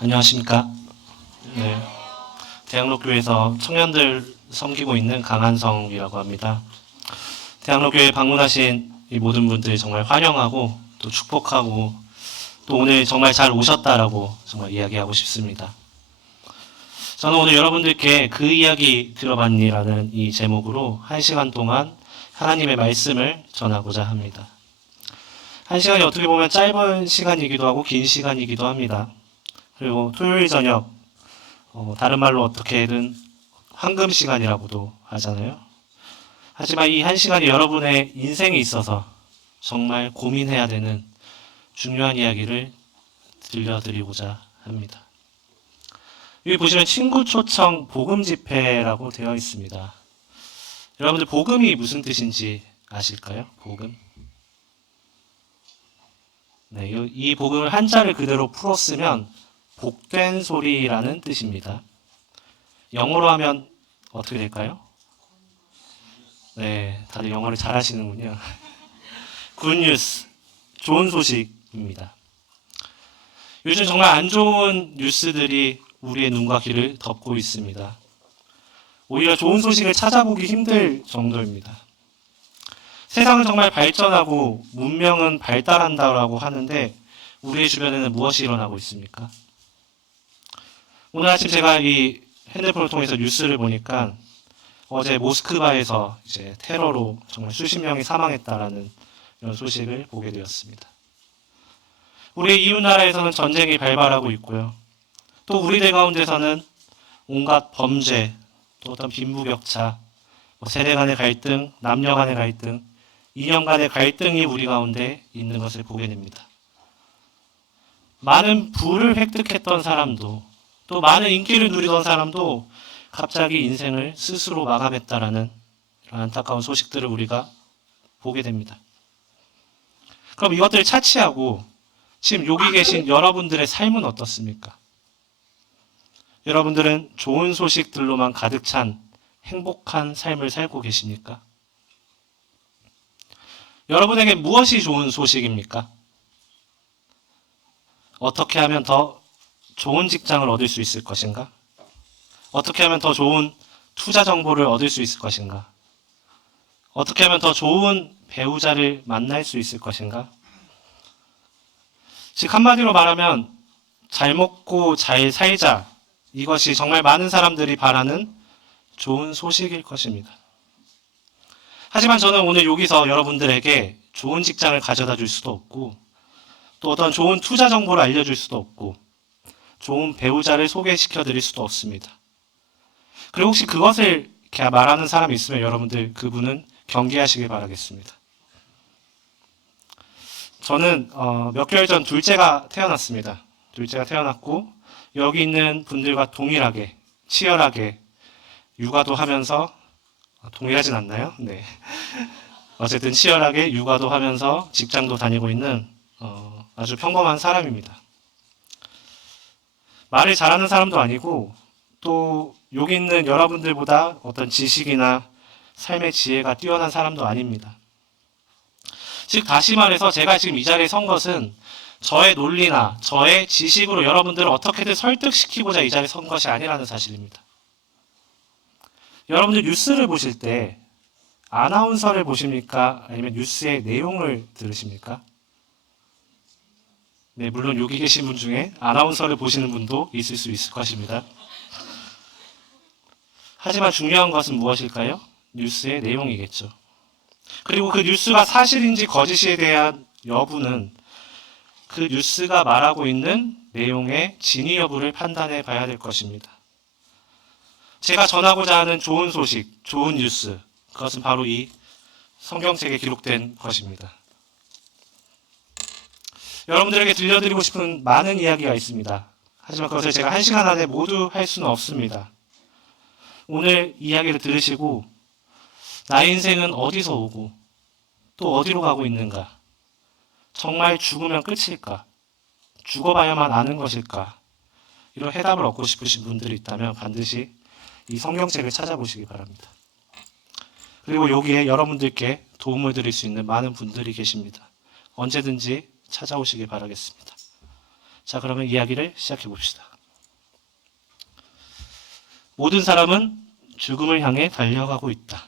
안녕하십니까. 네, 대학로교회에서 청년들 섬기고 있는 강한성이라고 합니다. 대학로교회 방문하신 이 모든 분들 정말 환영하고 또 축복하고 또 오늘 정말 잘 오셨다라고 정말 이야기하고 싶습니다. 저는 오늘 여러분들께 그 이야기 들어봤니라는 이 제목으로 1시간 동안 하나님의 말씀을 전하고자 합니다. 1시간이 어떻게 보면 짧은 시간이기도 하고 긴 시간이기도 합니다. 그리고 토요일 저녁, 다른 말로 어떻게든 황금 시간이라고도 하잖아요. 하지만 이 1시간이 여러분의 인생에 있어서 정말 고민해야 되는 중요한 이야기를 들려드리고자 합니다. 여기 보시면 친구 초청 복음 집회라고 되어 있습니다. 여러분들 복음이 무슨 뜻인지 아실까요? 복음. 네, 이 복음을 한자를 그대로 풀었으면 복된 소리라는 뜻입니다. 영어로 하면 어떻게 될까요? 네, 다들 영어를 잘 하시는군요. 굿뉴스, 좋은 소식입니다. 요즘 정말 안 좋은 뉴스들이 우리의 눈과 귀를 덮고 있습니다. 오히려 좋은 소식을 찾아보기 힘들 정도입니다. 세상은 정말 발전하고 문명은 발달한다고 하는데 우리의 주변에는 무엇이 일어나고 있습니까? 오늘 아침 제가 이 핸드폰을 통해서 뉴스를 보니까 어제 모스크바에서 이제 테러로 정말 수십 명이 사망했다라는 이런 소식을 보게 되었습니다. 우리 이웃 나라에서는 전쟁이 발발하고 있고요. 또 우리들 가운데서는 온갖 범죄, 또 어떤 빈부격차, 세대 간의 갈등, 남녀 간의 갈등, 이념 간의 갈등이 우리 가운데 있는 것을 보게 됩니다. 많은 부를 획득했던 사람도 또 많은 인기를 누리던 사람도 갑자기 인생을 스스로 마감했다라는 이런 안타까운 소식들을 우리가 보게 됩니다. 그럼 이것들을 차치하고 지금 여기 계신 여러분들의 삶은 어떻습니까? 여러분들은 좋은 소식들로만 가득 찬 행복한 삶을 살고 계십니까? 여러분에게 무엇이 좋은 소식입니까? 어떻게 하면 더 좋은 직장을 얻을 수 있을 것인가? 어떻게 하면 더 좋은 투자 정보를 얻을 수 있을 것인가? 어떻게 하면 더 좋은 배우자를 만날 수 있을 것인가? 즉 한마디로 말하면 잘 먹고 잘 살자. 이것이 정말 많은 사람들이 바라는 좋은 소식일 것입니다. 하지만 저는 오늘 여기서 여러분들에게 좋은 직장을 가져다 줄 수도 없고 또 어떤 좋은 투자 정보를 알려줄 수도 없고 좋은 배우자를 소개시켜 드릴 수도 없습니다. 그리고 혹시 그것을 말하는 사람이 있으면 여러분들 그분은 경계하시길 바라겠습니다. 저는 몇 개월 전 둘째가 태어났습니다. 둘째가 태어났고 여기 있는 분들과 동일하게 치열하게 육아도 하면서 동일하진 않나요? 네. 어쨌든 치열하게 육아도 하면서 직장도 다니고 있는 아주 평범한 사람입니다. 말을 잘하는 사람도 아니고 또 여기 있는 여러분들보다 어떤 지식이나 삶의 지혜가 뛰어난 사람도 아닙니다. 즉 다시 말해서 제가 지금 이 자리에 선 것은 저의 논리나 저의 지식으로 여러분들을 어떻게든 설득시키고자 이 자리에 선 것이 아니라는 사실입니다. 여러분들 뉴스를 보실 때 아나운서를 보십니까? 아니면 뉴스의 내용을 들으십니까? 네, 물론 여기 계신 분 중에 아나운서를 보시는 분도 있을 수 있을 것입니다. 하지만 중요한 것은 무엇일까요? 뉴스의 내용이겠죠. 그리고 그 뉴스가 사실인지 거짓에 대한 여부는 그 뉴스가 말하고 있는 내용의 진위 여부를 판단해 봐야 될 것입니다. 제가 전하고자 하는 좋은 소식, 좋은 뉴스, 그것은 바로 이 성경책에 기록된 것입니다. 여러분들에게 들려드리고 싶은 많은 이야기가 있습니다. 하지만 그것을 제가 1시간 안에 모두 할 수는 없습니다. 오늘 이야기를 들으시고 나의 인생은 어디서 오고 또 어디로 가고 있는가? 정말 죽으면 끝일까? 죽어봐야만 아는 것일까? 이런 해답을 얻고 싶으신 분들이 있다면 반드시 이 성경책을 찾아보시기 바랍니다. 그리고 여기에 여러분들께 도움을 드릴 수 있는 많은 분들이 계십니다. 언제든지 찾아오시기 바라겠습니다. 자, 그러면 이야기를 시작해 봅시다. 모든 사람은 죽음을 향해 달려가고 있다.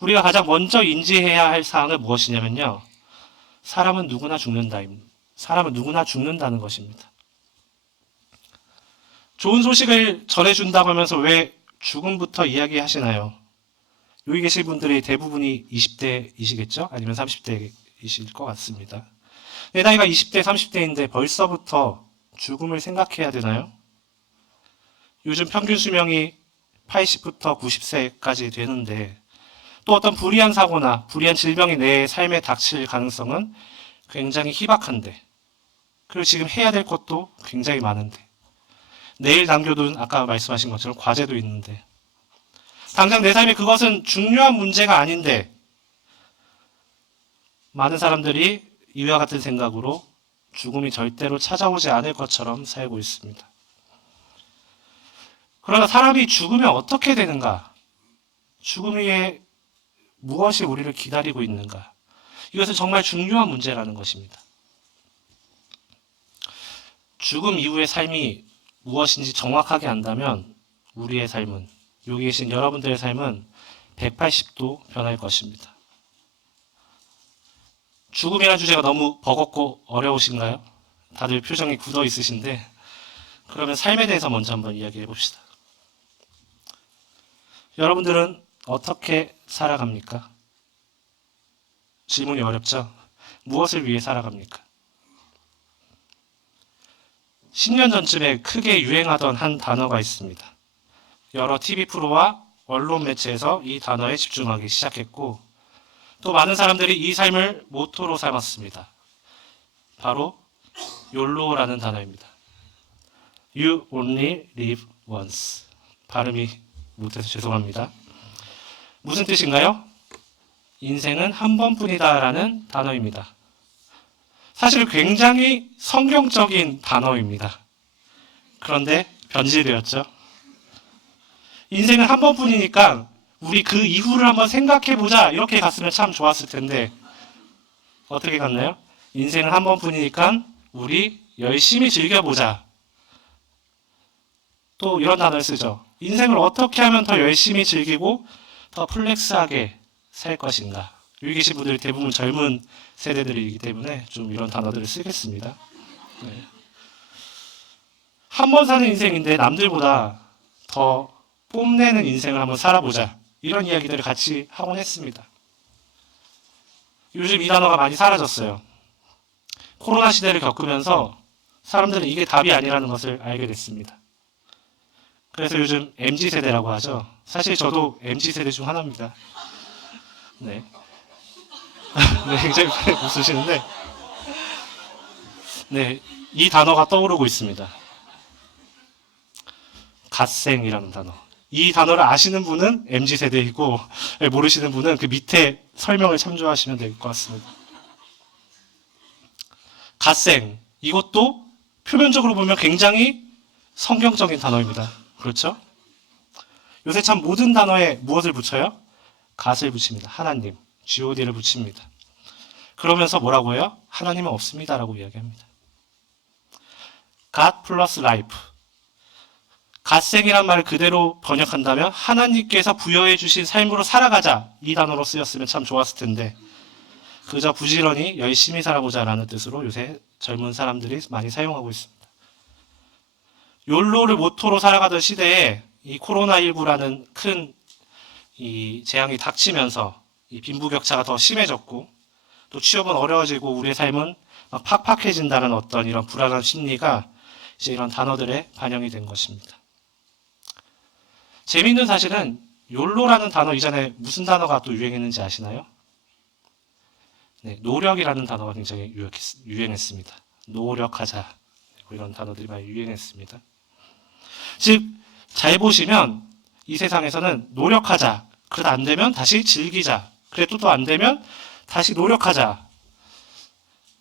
우리가 가장 먼저 인지해야 할 사항은 무엇이냐면요. 사람은 누구나 죽는다입니다. 사람은 누구나 죽는다는 것입니다. 좋은 소식을 전해준다고 하면서 왜 죽음부터 이야기하시나요? 여기 계실 분들이 대부분이 20대이시겠죠? 아니면 30대이실 것 같습니다. 내 나이가 20대, 30대인데 벌써부터 죽음을 생각해야 되나요? 요즘 평균 수명이 80부터 90세까지 되는데 또 어떤 불의한 사고나 불의한 질병이 내 삶에 닥칠 가능성은 굉장히 희박한데 그리고 지금 해야 될 것도 굉장히 많은데 내일 남겨둔 아까 말씀하신 것처럼 과제도 있는데 당장 내 삶에 그것은 중요한 문제가 아닌데 많은 사람들이 이와 같은 생각으로 죽음이 절대로 찾아오지 않을 것처럼 살고 있습니다. 그러나 사람이 죽으면 어떻게 되는가? 죽음 위에 무엇이 우리를 기다리고 있는가? 이것은 정말 중요한 문제라는 것입니다. 죽음 이후의 삶이 무엇인지 정확하게 안다면 우리의 삶은, 여기 계신 여러분들의 삶은 180도 변할 것입니다. 죽음이라는 주제가 너무 버겁고 어려우신가요? 다들 표정이 굳어 있으신데 그러면 삶에 대해서 먼저 한번 이야기해 봅시다. 여러분들은 어떻게 살아갑니까? 질문이 어렵죠? 무엇을 위해 살아갑니까? 10년 전쯤에 크게 유행하던 한 단어가 있습니다. 여러 TV 프로와 언론 매체에서 이 단어에 집중하기 시작했고 또 많은 사람들이 이 삶을 모토로 삼았습니다. 바로 YOLO라는 단어입니다. You only live once. 발음이 못해서 죄송합니다. 무슨 뜻인가요? 인생은 한 번뿐이다 라는 단어입니다. 사실 굉장히 성경적인 단어입니다. 그런데 변질되었죠. 인생은 한 번뿐이니까 우리 그 이후를 한번 생각해보자 이렇게 갔으면 참 좋았을 텐데 어떻게 갔나요? 인생은 한 번뿐이니까 우리 열심히 즐겨보자. 또 이런 단어를 쓰죠. 인생을 어떻게 하면 더 열심히 즐기고 더 플렉스하게 살 것인가. 여기 계신 분들이 대부분 젊은 세대들이기 때문에 좀 이런 단어들을 쓰겠습니다. 네. 한 번 사는 인생인데 남들보다 더 뽐내는 인생을 한번 살아보자. 이런 이야기들을 같이 하곤 했습니다. 요즘 이 단어가 많이 사라졌어요. 코로나 시대를 겪으면서 사람들은 이게 답이 아니라는 것을 알게 됐습니다. 그래서 요즘 MZ세대라고 하죠. 사실 저도 MZ세대 중 하나입니다. 네. 네, 굉장히 웃으시는데, 네, 이 단어가 떠오르고 있습니다. 갓생이라는 단어. 이 단어를 아시는 분은 MZ세대이고, 모르시는 분은 그 밑에 설명을 참조하시면 될 것 같습니다. 갓생. 이것도 표면적으로 보면 굉장히 성경적인 단어입니다. 그렇죠? 요새 참 모든 단어에 무엇을 붙여요? 갓을 붙입니다. 하나님. god를 붙입니다. 그러면서 뭐라고 해요? 하나님은 없습니다라고 이야기합니다. God 플러스 life. 갓생이란 말을 그대로 번역한다면 하나님께서 부여해 주신 삶으로 살아가자 이 단어로 쓰였으면 참 좋았을 텐데 그저 부지런히 열심히 살아보자라는 뜻으로 요새 젊은 사람들이 많이 사용하고 있습니다. 욜로를 모토로 살아가던 시대에 이 코로나19라는 큰 이 재앙이 닥치면서 이 빈부격차가 더 심해졌고 또 취업은 어려워지고 우리의 삶은 막 팍팍해진다는 어떤 이런 불안한 심리가 이제 이런 단어들에 반영이 된 것입니다. 재미있는 사실은 욜로라는 단어 이전에 무슨 단어가 또 유행했는지 아시나요? 네, 노력이라는 단어가 굉장히 유행했습니다. 노력하자 이런 단어들이 많이 유행했습니다. 즉, 잘 보시면 이 세상에서는 노력하자. 그래도 안 되면 다시 즐기자. 그래도 또 안 되면 다시 노력하자.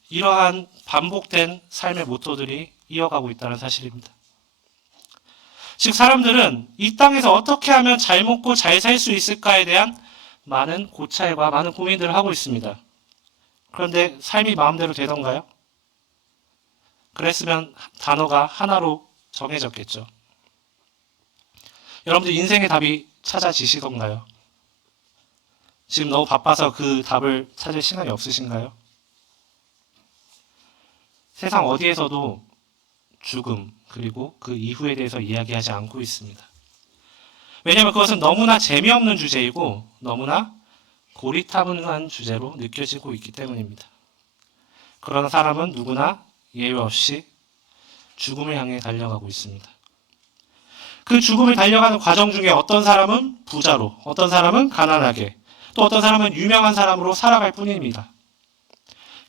이러한 반복된 삶의 모토들이 이어가고 있다는 사실입니다. 즉 사람들은 이 땅에서 어떻게 하면 잘 먹고 잘 살 수 있을까에 대한 많은 고찰과 많은 고민들을 하고 있습니다. 그런데 삶이 마음대로 되던가요? 그랬으면 단어가 하나로 정해졌겠죠. 여러분들 인생의 답이 찾아지시던가요? 지금 너무 바빠서 그 답을 찾을 시간이 없으신가요? 세상 어디에서도 죽음 그리고 그 이후에 대해서 이야기하지 않고 있습니다. 왜냐하면 그것은 너무나 재미없는 주제이고 너무나 고리타분한 주제로 느껴지고 있기 때문입니다. 그러나 사람은 누구나 예외 없이 죽음을 향해 달려가고 있습니다. 그 죽음을 달려가는 과정 중에 어떤 사람은 부자로, 어떤 사람은 가난하게, 또 어떤 사람은 유명한 사람으로 살아갈 뿐입니다.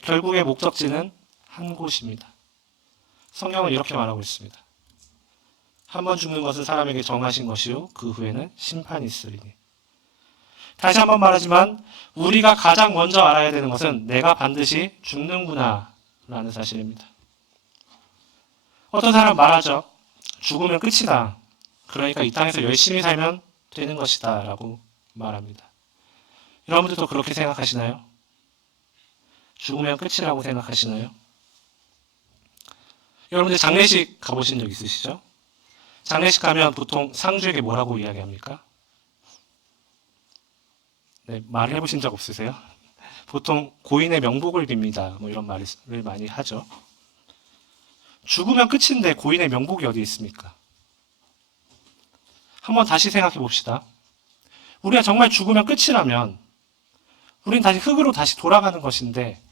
결국의 목적지는 한 곳입니다. 성경은 이렇게 말하고 있습니다. 한 번 죽는 것은 사람에게 정하신 것이요 그 후에는 심판이 있으리니. 다시 한번 말하지만 우리가 가장 먼저 알아야 되는 것은 내가 반드시 죽는구나 라는 사실입니다. 어떤 사람은 말하죠. 죽으면 끝이다. 그러니까 이 땅에서 열심히 살면 되는 것이다 라고 말합니다. 여러분들도 그렇게 생각하시나요? 죽으면 끝이라고 생각하시나요? 여러분들 장례식 가보신 적 있으시죠? 장례식 가면 보통 상주에게 뭐라고 이야기합니까? 네, 말해보신 적 없으세요? 보통 고인의 명복을 빕니다. 뭐 이런 말을 많이 하죠. 죽으면 끝인데 고인의 명복이 어디 있습니까? 한번 다시 생각해 봅시다. 우리가 정말 죽으면 끝이라면 우린 다시 흙으로 다시 돌아가는 것인데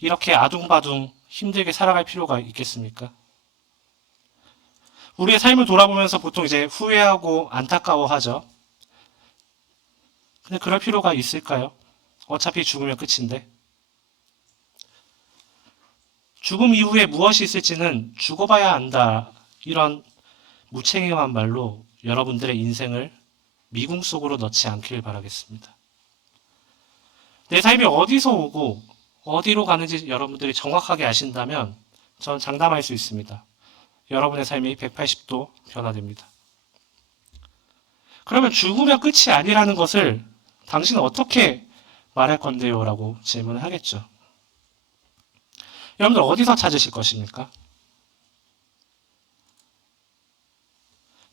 이렇게 아둥바둥 힘들게 살아갈 필요가 있겠습니까? 우리의 삶을 돌아보면서 보통 이제 후회하고 안타까워하죠. 근데 그럴 필요가 있을까요? 어차피 죽으면 끝인데. 죽음 이후에 무엇이 있을지는 죽어봐야 안다. 이런 무책임한 말로 여러분들의 인생을 미궁 속으로 넣지 않길 바라겠습니다. 내 삶이 어디서 오고 어디로 가는지 여러분들이 정확하게 아신다면 저는 장담할 수 있습니다. 여러분의 삶이 180도 변화됩니다. 그러면 죽으면 끝이 아니라는 것을 당신은 어떻게 말할 건데요? 라고 질문을 하겠죠. 여러분들 어디서 찾으실 것입니까?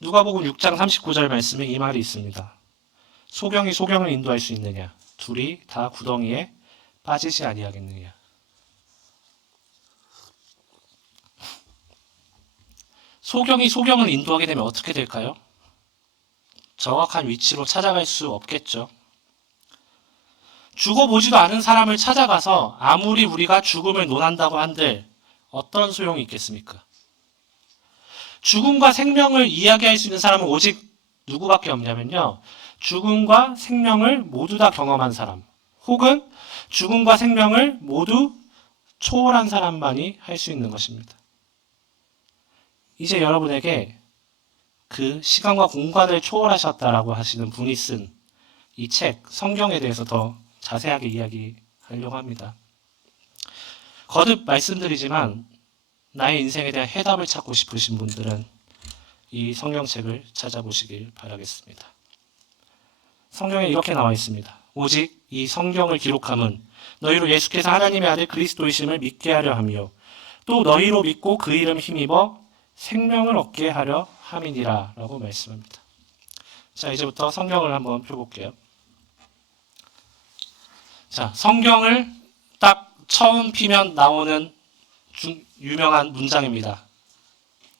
누가복음 6장 39절 말씀에 이 말이 있습니다. 소경이 소경을 인도할 수 있느냐? 둘이 다 구덩이에 빠지지 아니하겠느냐? 소경이 소경을 인도하게 되면 어떻게 될까요? 정확한 위치로 찾아갈 수 없겠죠. 죽어보지도 않은 사람을 찾아가서 아무리 우리가 죽음을 논한다고 한들 어떤 소용이 있겠습니까? 죽음과 생명을 이야기할 수 있는 사람은 오직 누구밖에 없냐면요. 죽음과 생명을 모두 다 경험한 사람, 혹은 죽음과 생명을 모두 초월한 사람만이 할 수 있는 것입니다. 이제 여러분에게 그 시간과 공간을 초월하셨다라고 하시는 분이 쓴 이 책, 성경에 대해서 더 자세하게 이야기하려고 합니다. 거듭 말씀드리지만 나의 인생에 대한 해답을 찾고 싶으신 분들은 이 성경책을 찾아보시길 바라겠습니다. 성경에 이렇게 나와 있습니다. 오직 이 성경을 기록함은 너희로 예수께서 하나님의 아들 그리스도이심을 믿게 하려 하며 또 너희로 믿고 그 이름 힘입어 생명을 얻게 하려 함이니라 라고 말씀합니다. 자, 이제부터 성경을 한번 펴볼게요. 자, 성경을 딱 처음 피면 나오는 유명한 문장입니다.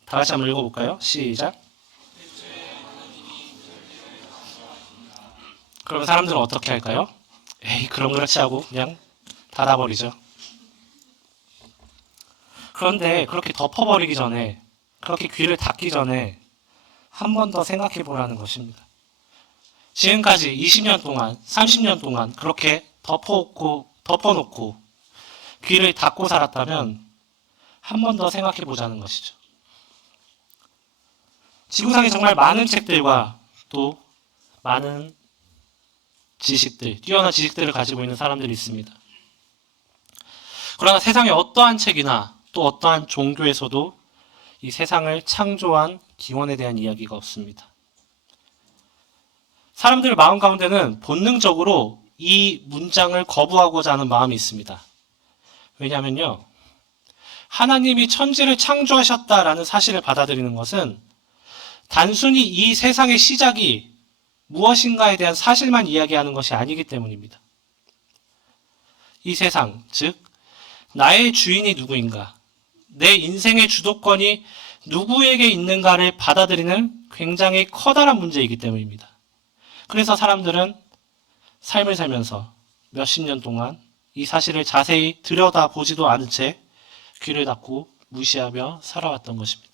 다 같이 한번 읽어볼까요? 시작. 그럼 사람들은 어떻게 할까요? 에이, 그럼 그렇지 하고 그냥 닫아버리죠. 그런데 그렇게 덮어버리기 전에, 그렇게 귀를 닫기 전에 한 번 더 생각해 보라는 것입니다. 지금까지 20년 동안, 30년 동안 그렇게 덮어놓고 귀를 닫고 살았다면 한 번 더 생각해 보자는 것이죠. 지구상에 정말 많은 책들과 또 많은 지식들, 뛰어난 지식들을 가지고 있는 사람들이 있습니다. 그러나 세상의 어떠한 책이나 또 어떠한 종교에서도 이 세상을 창조한 기원에 대한 이야기가 없습니다. 사람들 마음 가운데는 본능적으로 이 문장을 거부하고자 하는 마음이 있습니다. 왜냐하면요, 하나님이 천지를 창조하셨다라는 사실을 받아들이는 것은 단순히 이 세상의 시작이 무엇인가에 대한 사실만 이야기하는 것이 아니기 때문입니다. 이 세상, 즉 나의 주인이 누구인가, 내 인생의 주도권이 누구에게 있는가를 받아들이는 굉장히 커다란 문제이기 때문입니다. 그래서 사람들은 삶을 살면서 몇십 년 동안 이 사실을 자세히 들여다보지도 않은 채 귀를 닫고 무시하며 살아왔던 것입니다.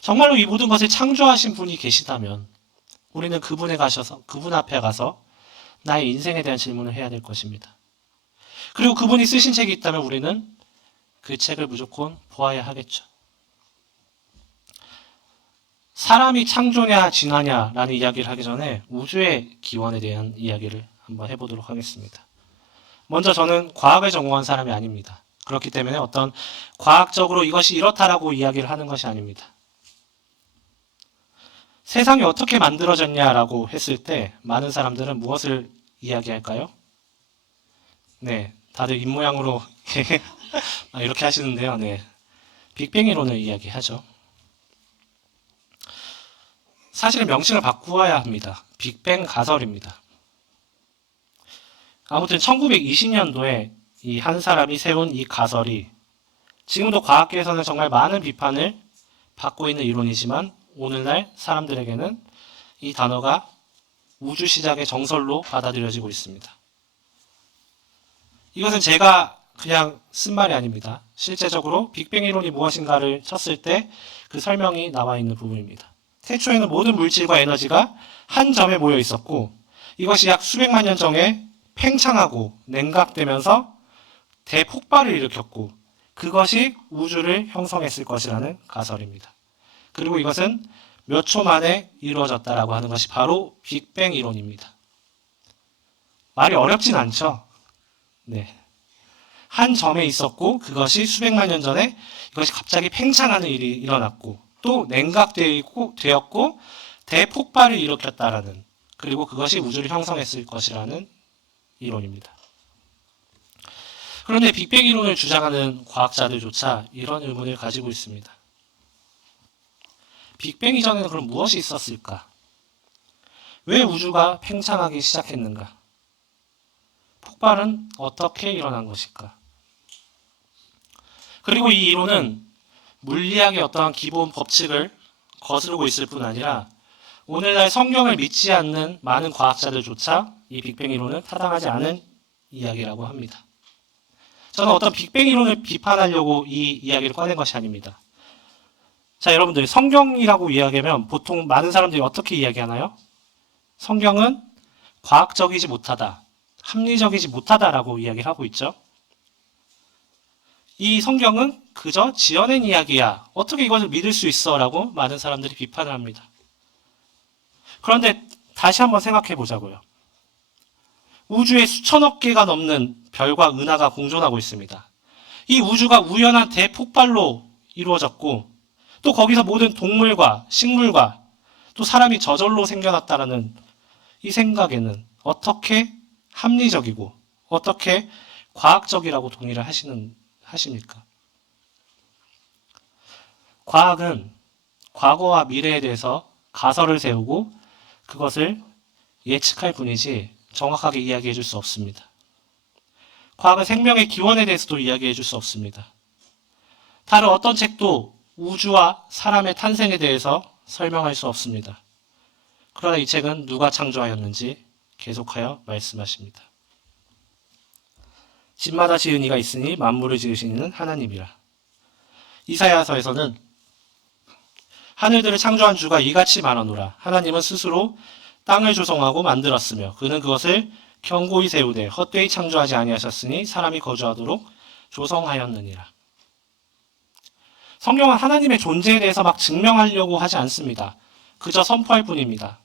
정말로 이 모든 것을 창조하신 분이 계시다면 우리는 그분 앞에 가서 나의 인생에 대한 질문을 해야 될 것입니다. 그리고 그분이 쓰신 책이 있다면 우리는 그 책을 무조건 보아야 하겠죠. 사람이 창조냐 진화냐라는 이야기를 하기 전에 우주의 기원에 대한 이야기를 한번 해보도록 하겠습니다. 먼저 저는 과학을 전공한 사람이 아닙니다. 그렇기 때문에 어떤 과학적으로 이것이 이렇다라고 이야기를 하는 것이 아닙니다. 세상이 어떻게 만들어졌냐라고 했을 때 많은 사람들은 무엇을 이야기할까요? 네, 다들 입모양으로 이렇게 하시는데요. 네, 빅뱅 이론을 이야기하죠. 사실은 명칭을 바꾸어야 합니다. 빅뱅 가설입니다. 아무튼 1920년도에 이 한 사람이 세운 이 가설이 지금도 과학계에서는 정말 많은 비판을 받고 있는 이론이지만 오늘날 사람들에게는 이 단어가 우주 시작의 정설로 받아들여지고 있습니다. 이것은 제가 그냥 쓴 말이 아닙니다. 실제적으로 빅뱅 이론이 무엇인가를 쳤을 때 그 설명이 나와 있는 부분입니다. 태초에는 모든 물질과 에너지가 한 점에 모여 있었고 이것이 약 수백만 년 전에 팽창하고 냉각되면서 대폭발을 일으켰고 그것이 우주를 형성했을 것이라는 가설입니다. 그리고 이것은 몇 초 만에 이루어졌다라고 하는 것이 바로 빅뱅 이론입니다. 말이 어렵진 않죠? 네. 한 점에 있었고 그것이 수백만 년 전에 이것이 갑자기 팽창하는 일이 일어났고 또 냉각되었고 대폭발을 일으켰다라는 그리고 그것이 우주를 형성했을 것이라는 이론입니다. 그런데 빅뱅 이론을 주장하는 과학자들조차 이런 의문을 가지고 있습니다. 빅뱅 이전에는 그럼 무엇이 있었을까? 왜 우주가 팽창하기 시작했는가? 폭발은 어떻게 일어난 것일까? 그리고 이 이론은 물리학의 어떠한 기본 법칙을 거스르고 있을 뿐 아니라 오늘날 성경을 믿지 않는 많은 과학자들조차 이 빅뱅 이론은 타당하지 않은 이야기라고 합니다. 저는 어떤 빅뱅 이론을 비판하려고 이 이야기를 꺼낸 것이 아닙니다. 자, 여러분들 성경이라고 이야기하면 보통 많은 사람들이 어떻게 이야기하나요? 성경은 과학적이지 못하다, 합리적이지 못하다라고 이야기를 하고 있죠. 이 성경은 그저 지어낸 이야기야. 어떻게 이것을 믿을 수 있어? 라고 많은 사람들이 비판을 합니다. 그런데 다시 한번 생각해 보자고요. 우주에 수천억 개가 넘는 별과 은하가 공존하고 있습니다. 이 우주가 우연한 대폭발로 이루어졌고 또 거기서 모든 동물과 식물과 또 사람이 저절로 생겨났다라는 이 생각에는 어떻게 합리적이고 어떻게 과학적이라고 동의를 하십니까? 과학은 과거와 미래에 대해서 가설을 세우고 그것을 예측할 뿐이지 정확하게 이야기해 줄 수 없습니다. 과학은 생명의 기원에 대해서도 이야기해 줄 수 없습니다. 다른 어떤 책도 우주와 사람의 탄생에 대해서 설명할 수 없습니다. 그러나 이 책은 누가 창조하였는지 계속하여 말씀하십니다. 집마다 지은 이가 있으니 만물을 지으신 이는 하나님이라. 이사야서에서는 하늘들을 창조한 주가 이같이 말하노라. 하나님은 스스로 땅을 조성하고 만들었으며 그는 그것을 견고히 세우되 헛되이 창조하지 아니하셨으니 사람이 거주하도록 조성하였느니라. 성경은 하나님의 존재에 대해서 막 증명하려고 하지 않습니다. 그저 선포할 뿐입니다.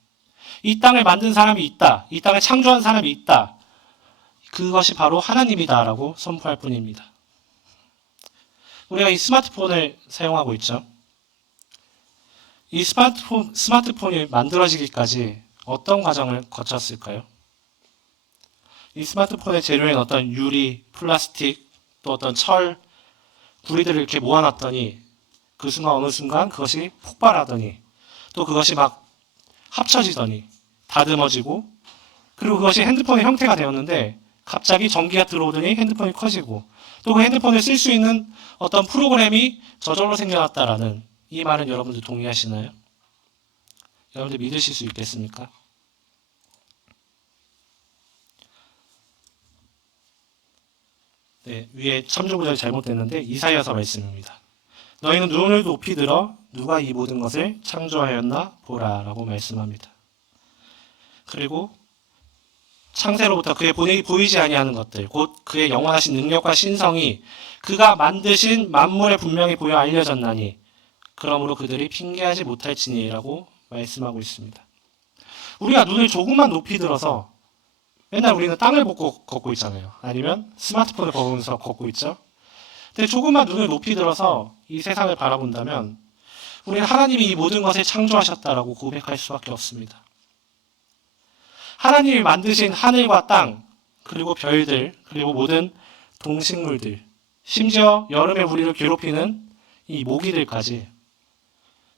이 땅을 만든 사람이 있다. 이 땅을 창조한 사람이 있다. 그것이 바로 하나님이다라고 선포할 뿐입니다. 우리가 이 스마트폰을 사용하고 있죠. 이 스마트폰이 만들어지기까지 어떤 과정을 거쳤을까요? 이 스마트폰의 재료인 어떤 유리, 플라스틱, 또 어떤 철, 구리들을 이렇게 모아놨더니 그 순간 어느 순간 그것이 폭발하더니 또 그것이 막 합쳐지더니 다듬어지고 그리고 그것이 핸드폰의 형태가 되었는데 갑자기 전기가 들어오더니 핸드폰이 커지고 또 그 핸드폰을 쓸 수 있는 어떤 프로그램이 저절로 생겨났다라는 이 말은 여러분들 동의하시나요? 여러분들 믿으실 수 있겠습니까? 네, 위에 첨조 구절이 잘못됐는데 이사야서 말씀입니다. 너희는 눈을 높이 들어 누가 이 모든 것을 창조하였나 보라 라고 말씀합니다. 그리고 창세로부터 그의 본액이 보이지 아니하는 것들 곧 그의 영원하신 능력과 신성이 그가 만드신 만물에 분명히 보여 알려졌나니 그러므로 그들이 핑계하지 못할지니라고 말씀하고 있습니다. 우리가 눈을 조금만 높이 들어서 맨날 우리는 땅을 보고 걷고 있잖아요. 아니면 스마트폰을 보면서 걷고 있죠. 근데 조금만 눈을 높이 들어서 이 세상을 바라본다면 우리는 하나님이 이 모든 것을 창조하셨다라고 고백할 수밖에 없습니다. 하나님이 만드신 하늘과 땅, 그리고 별들, 그리고 모든 동식물들, 심지어 여름에 우리를 괴롭히는 이 모기들까지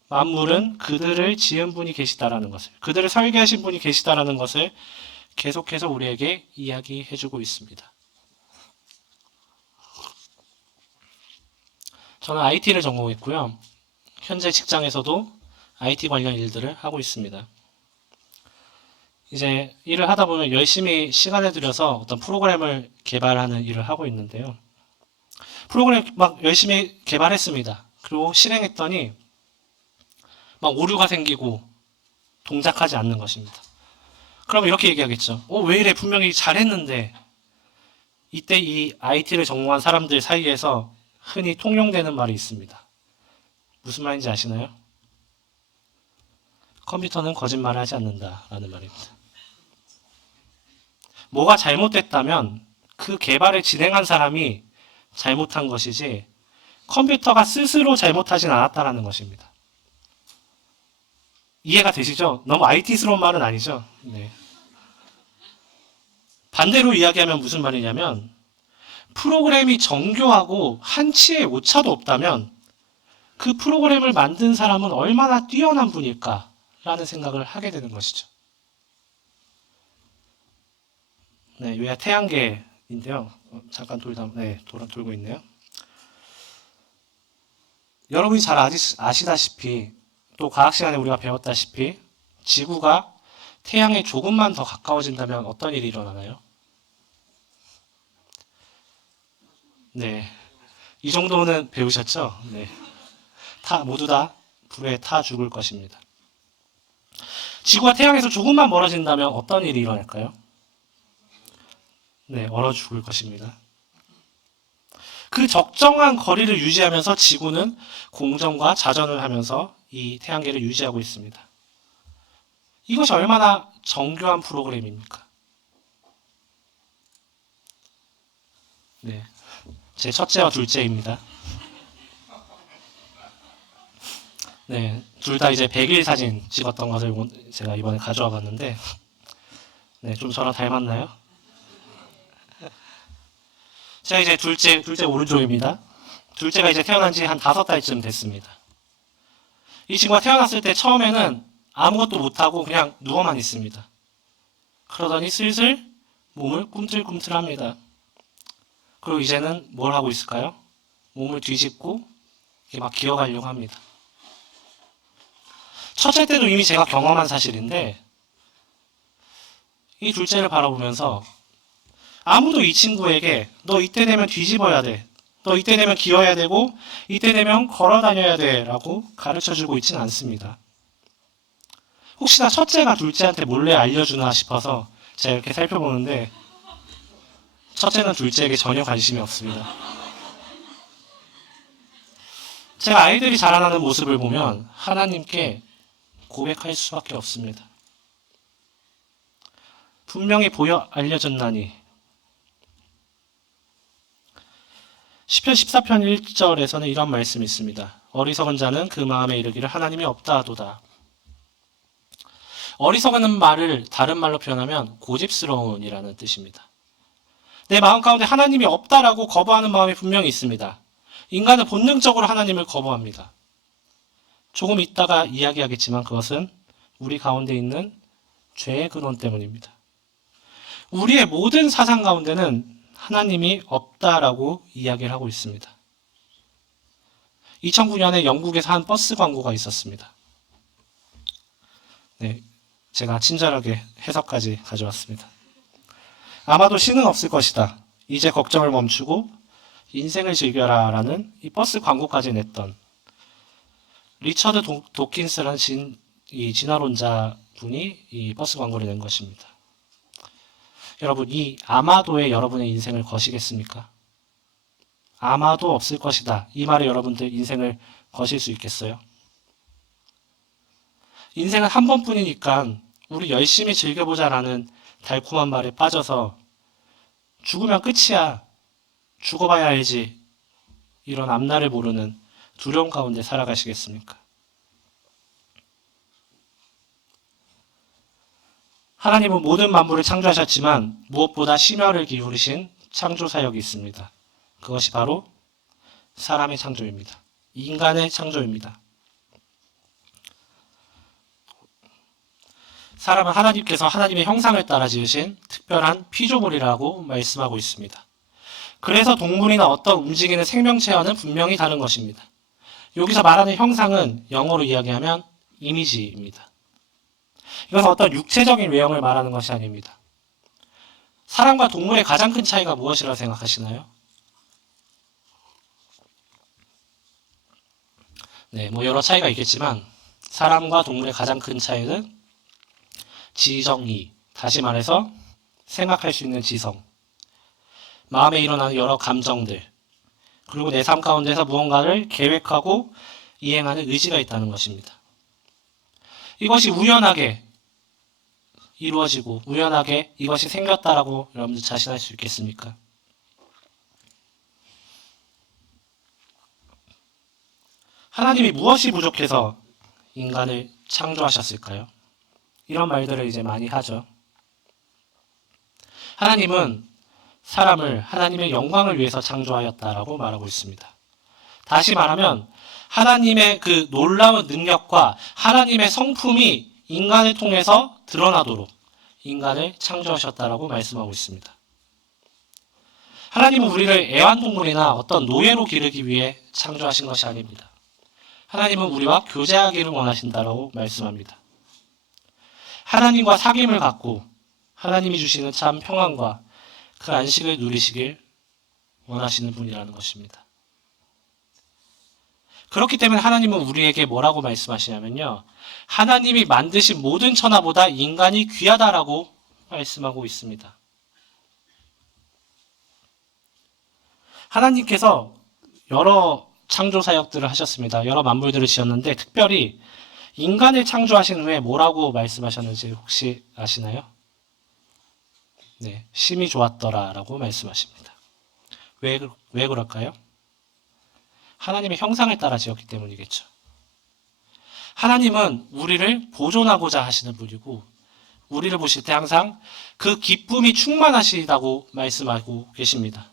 만물은 그들을 지은 분이 계시다라는 것을, 그들을 설계하신 분이 계시다라는 것을 계속해서 우리에게 이야기해주고 있습니다. 저는 IT를 전공했고요. 현재 직장에서도 IT 관련 일들을 하고 있습니다. 이제 일을 하다 보면 열심히 시간을 들여서 어떤 프로그램을 개발하는 일을 하고 있는데요. 프로그램 막 열심히 개발했습니다. 그리고 실행했더니 막 오류가 생기고 동작하지 않는 것입니다. 그럼 이렇게 얘기하겠죠. 왜 이래? 분명히 잘했는데. 이때 이 IT를 전공한 사람들 사이에서 흔히 통용되는 말이 있습니다. 무슨 말인지 아시나요? 컴퓨터는 거짓말을 하지 않는다라는 말입니다. 뭐가 잘못됐다면 그 개발을 진행한 사람이 잘못한 것이지 컴퓨터가 스스로 잘못하진 않았다라는 것입니다. 이해가 되시죠? 너무 IT스러운 말은 아니죠? 네. 반대로 이야기하면 무슨 말이냐면 프로그램이 정교하고 한치의 오차도 없다면 그 프로그램을 만든 사람은 얼마나 뛰어난 분일까 라는 생각을 하게 되는 것이죠. 네, 여기가 태양계인데요. 잠깐 돌고 있네요. 여러분이 잘 아시다시피 또 과학 시간에 우리가 배웠다시피 지구가 태양에 조금만 더 가까워진다면 어떤 일이 일어나나요? 네, 이 정도는 배우셨죠? 네, 모두 다 불에 타 죽을 것입니다. 지구가 태양에서 조금만 멀어진다면 어떤 일이 일어날까요? 네, 얼어 죽을 것입니다. 그 적정한 거리를 유지하면서 지구는 공전과 자전을 하면서 이 태양계를 유지하고 있습니다. 이것이 얼마나 정교한 프로그램입니까? 네, 제 첫째와 둘째입니다. 네, 둘 다 이제 100일 사진 찍었던 것을 제가 이번에 가져와 봤는데, 네, 좀 저랑 닮았나요? 제가 이제 둘째 오른쪽입니다. 둘째가 이제 태어난 지 한 5달쯤 됐습니다. 이 친구가 태어났을 때 처음에는 아무것도 못하고 그냥 누워만 있습니다. 그러더니 슬슬 몸을 꿈틀꿈틀합니다. 그리고 이제는 뭘 하고 있을까요? 몸을 뒤집고 막 기어가려고 합니다. 첫째 때도 이미 제가 경험한 사실인데 이 둘째를 바라보면서 아무도 이 친구에게 너 이때 되면 뒤집어야 돼. 너 이때 되면 기어야 되고 이때 되면 걸어 다녀야 돼 라고 가르쳐주고 있진 않습니다. 혹시나 첫째가 둘째한테 몰래 알려주나 싶어서 제가 이렇게 살펴보는데 첫째는 둘째에게 전혀 관심이 없습니다. 제가 아이들이 자라나는 모습을 보면 하나님께 고백할 수밖에 없습니다. 분명히 보여 알려졌나니 시편 14편 1절에서는 이런 말씀이 있습니다. 어리석은 자는 그 마음에 이르기를 하나님이 없다 하도다. 어리석은 말을 다른 말로 표현하면 고집스러운이라는 뜻입니다. 내 마음 가운데 하나님이 없다라고 거부하는 마음이 분명히 있습니다. 인간은 본능적으로 하나님을 거부합니다. 조금 있다가 이야기하겠지만 그것은 우리 가운데 있는 죄의 근원 때문입니다. 우리의 모든 사상 가운데는 하나님이 없다라고 이야기를 하고 있습니다. 2009년에 영국에서 한 버스 광고가 있었습니다. 네, 제가 친절하게 해석까지 가져왔습니다. 아마도 신은 없을 것이다. 이제 걱정을 멈추고 인생을 즐겨라 라는 이 버스 광고까지 냈던 리처드 도킨스라는 이 진화론자 분이 이 버스 광고를 낸 것입니다. 여러분, 이 아마도에 여러분의 인생을 거시겠습니까? 아마도 없을 것이다. 이 말에 여러분들 인생을 거실 수 있겠어요? 인생은 한 번뿐이니까 우리 열심히 즐겨보자라는 달콤한 말에 빠져서 죽으면 끝이야. 죽어봐야 알지. 이런 앞날을 모르는 두려움 가운데 살아가시겠습니까? 하나님은 모든 만물을 창조하셨지만 무엇보다 심혈을 기울이신 창조 사역이 있습니다. 그것이 바로 사람의 창조입니다. 인간의 창조입니다. 사람은 하나님께서 하나님의 형상을 따라 지으신 특별한 피조물이라고 말씀하고 있습니다. 그래서 동물이나 어떤 움직이는 생명체와는 분명히 다른 것입니다. 여기서 말하는 형상은 영어로 이야기하면 이미지입니다. 이것은 어떤 육체적인 외형을 말하는 것이 아닙니다. 사람과 동물의 가장 큰 차이가 무엇이라고 생각하시나요? 네, 여러 차이가 있겠지만 사람과 동물의 가장 큰 차이는 지정의, 다시 말해서 생각할 수 있는 지성, 마음에 일어나는 여러 감정들, 그리고 내 삶 가운데서 무언가를 계획하고 이행하는 의지가 있다는 것입니다. 이것이 우연하게 이루어지고 우연하게 이것이 생겼다라고 여러분들 자신할 수 있겠습니까? 하나님이 무엇이 부족해서 인간을 창조하셨을까요? 이런 말들을 이제 많이 하죠. 하나님은 사람을 하나님의 영광을 위해서 창조하였다라고 말하고 있습니다. 다시 말하면 하나님의 그 놀라운 능력과 하나님의 성품이 인간을 통해서 드러나도록 인간을 창조하셨다라고 말씀하고 있습니다. 하나님은 우리를 애완동물이나 어떤 노예로 기르기 위해 창조하신 것이 아닙니다. 하나님은 우리와 교제하기를 원하신다라고 말씀합니다. 하나님과 사귐을 갖고 하나님이 주시는 참 평안과 그 안식을 누리시길 원하시는 분이라는 것입니다. 그렇기 때문에 하나님은 우리에게 뭐라고 말씀하시냐면요. 하나님이 만드신 모든 천하보다 인간이 귀하다라고 말씀하고 있습니다. 하나님께서 여러 창조 사역들을 하셨습니다. 여러 만물들을 지었는데 특별히 인간을 창조하신 후에 뭐라고 말씀하셨는지 혹시 아시나요? 네, 심히 좋았더라라고 말씀하십니다. 왜 그럴까요? 하나님의 형상을 따라 지었기 때문이겠죠. 하나님은 우리를 보존하고자 하시는 분이고 우리를 보실 때 항상 그 기쁨이 충만하시다고 말씀하고 계십니다.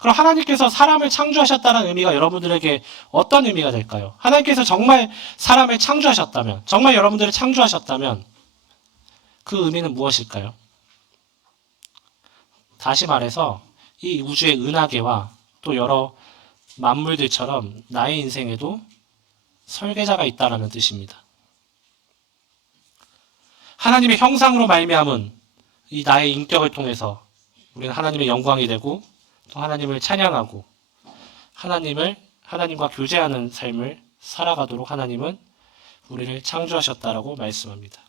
그럼 하나님께서 사람을 창조하셨다는 의미가 여러분들에게 어떤 의미가 될까요? 하나님께서 정말 사람을 창조하셨다면, 정말 여러분들을 창조하셨다면 그 의미는 무엇일까요? 다시 말해서 이 우주의 은하계와 또 여러 만물들처럼 나의 인생에도 설계자가 있다라는 뜻입니다. 하나님의 형상으로 말미암은 이 나의 인격을 통해서 우리는 하나님의 영광이 되고 또 하나님을 찬양하고 하나님과 교제하는 삶을 살아가도록 하나님은 우리를 창조하셨다라고 말씀합니다.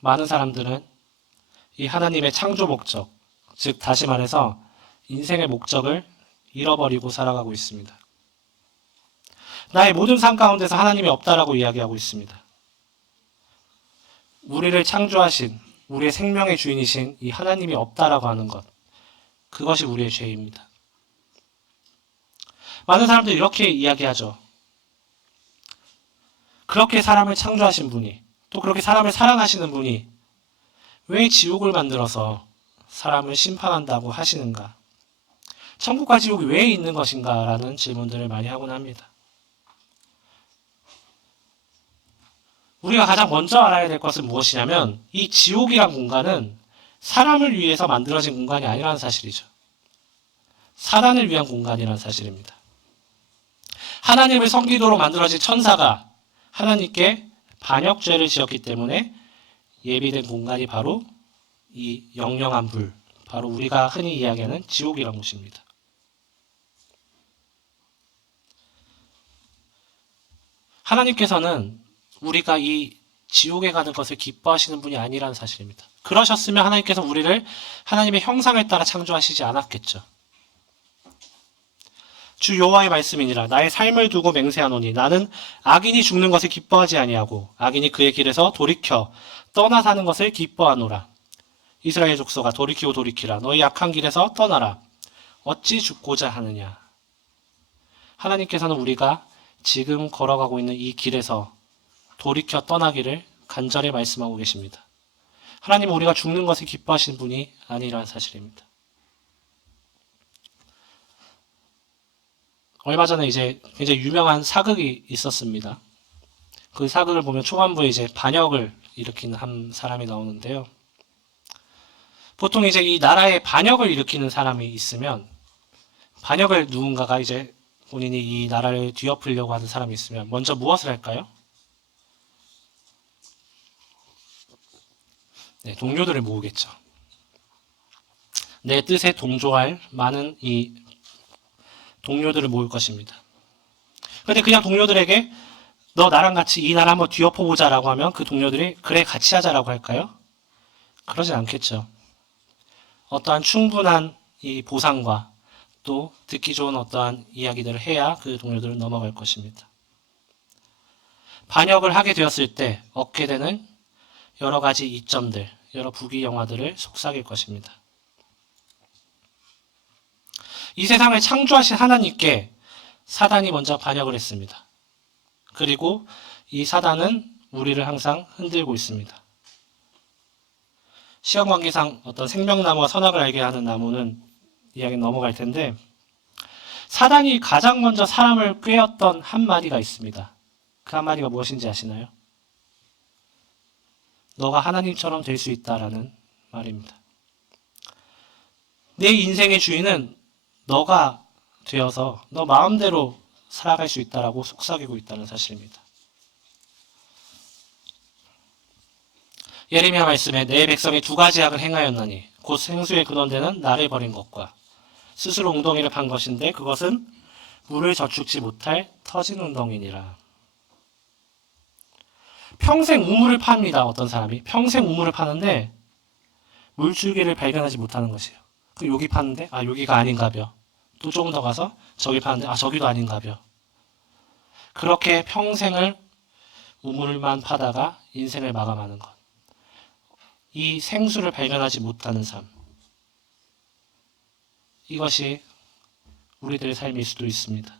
많은 사람들은 이 하나님의 창조 목적, 즉 다시 말해서 인생의 목적을 잃어버리고 살아가고 있습니다. 나의 모든 삶 가운데서 하나님이 없다라고 이야기하고 있습니다. 우리를 창조하신, 우리의 생명의 주인이신 이 하나님이 없다라고 하는 것, 그것이 우리의 죄입니다. 많은 사람들이 이렇게 이야기하죠. 그렇게 사람을 창조하신 분이, 또 그렇게 사람을 사랑하시는 분이 왜 지옥을 만들어서 사람을 심판한다고 하시는가? 천국과 지옥이 왜 있는 것인가 라는 질문들을 많이 하곤 합니다. 우리가 가장 먼저 알아야 될 것은 무엇이냐면 이 지옥이란 공간은 사람을 위해서 만들어진 공간이 아니라는 사실이죠. 사단을 위한 공간이라는 사실입니다. 하나님을 섬기도록 만들어진 천사가 하나님께 반역죄를 지었기 때문에 예비된 공간이 바로 이 영영한 불, 바로 우리가 흔히 이야기하는 지옥이라는 곳입니다. 하나님께서는 우리가 이 지옥에 가는 것을 기뻐하시는 분이 아니라는 사실입니다. 그러셨으면 하나님께서 우리를 하나님의 형상을 따라 창조하시지 않았겠죠. 주 여호와의 말씀이니라. 나의 삶을 두고 맹세하노니 나는 악인이 죽는 것을 기뻐하지 아니하고 악인이 그의 길에서 돌이켜 떠나 사는 것을 기뻐하노라. 이스라엘 족속아 돌이키고 돌이키라. 너희 악한 길에서 떠나라. 어찌 죽고자 하느냐. 하나님께서는 우리가 지금 걸어가고 있는 이 길에서 돌이켜 떠나기를 간절히 말씀하고 계십니다. 하나님은 우리가 죽는 것을 기뻐하시는 분이 아니라는 사실입니다. 얼마 전에 이제 굉장히 유명한 사극이 있었습니다. 그 사극을 보면 초반부에 이제 반역을 일으키는 한 사람이 나오는데요. 보통 이제 이 나라에 반역을 일으키는 사람이 있으면 반역을 누군가가 이제 본인이 이 나라를 뒤엎으려고 하는 사람이 있으면 먼저 무엇을 할까요? 네, 동료들을 모으겠죠. 내 뜻에 동조할 많은 이 동료들을 모을 것입니다. 그런데 그냥 동료들에게 너 나랑 같이 이 나라 한번 뒤엎어보자 라고 하면 그 동료들이 그래 같이 하자라고 할까요? 그러진 않겠죠. 어떠한 충분한 이 보상과 또 듣기 좋은 어떠한 이야기들을 해야 그 동료들은 넘어갈 것입니다. 반역을 하게 되었을 때 얻게 되는 여러 가지 이점들, 여러 부귀영화들을 속삭일 것입니다. 이 세상을 창조하신 하나님께 사단이 먼저 반역을 했습니다. 그리고 이 사단은 우리를 항상 흔들고 있습니다. 시험 관계상 어떤 생명나무와 선악을 알게 하는 나무는 이야기는 넘어갈 텐데 사단이 가장 먼저 사람을 꾀었던 한마디가 있습니다. 그 한마디가 무엇인지 아시나요? 너가 하나님처럼 될 수 있다라는 말입니다. 내 인생의 주인은 너가 되어서 너 마음대로 살아갈 수 있다라고 속삭이고 있다는 사실입니다. 예레미야 말씀에 내 백성이 두 가지 악을 행하였나니 곧 생수의 근원되는 나를 버린 것과 스스로 웅덩이를 판 것인데 그것은 물을 저축지 못할 터진 웅덩이니라. 평생 우물을 팝니다. 어떤 사람이 평생 우물을 파는데 물줄기를 발견하지 못하는 것이에요. 그 여기 파는데 아 여기가 아닌가벼. 또 조금 더 가서 저기 파는데 아 저기도 아닌가벼. 그렇게 평생을 우물만 파다가 인생을 마감하는 것. 이 생수를 발견하지 못하는 삶. 이것이 우리들의 삶일 수도 있습니다.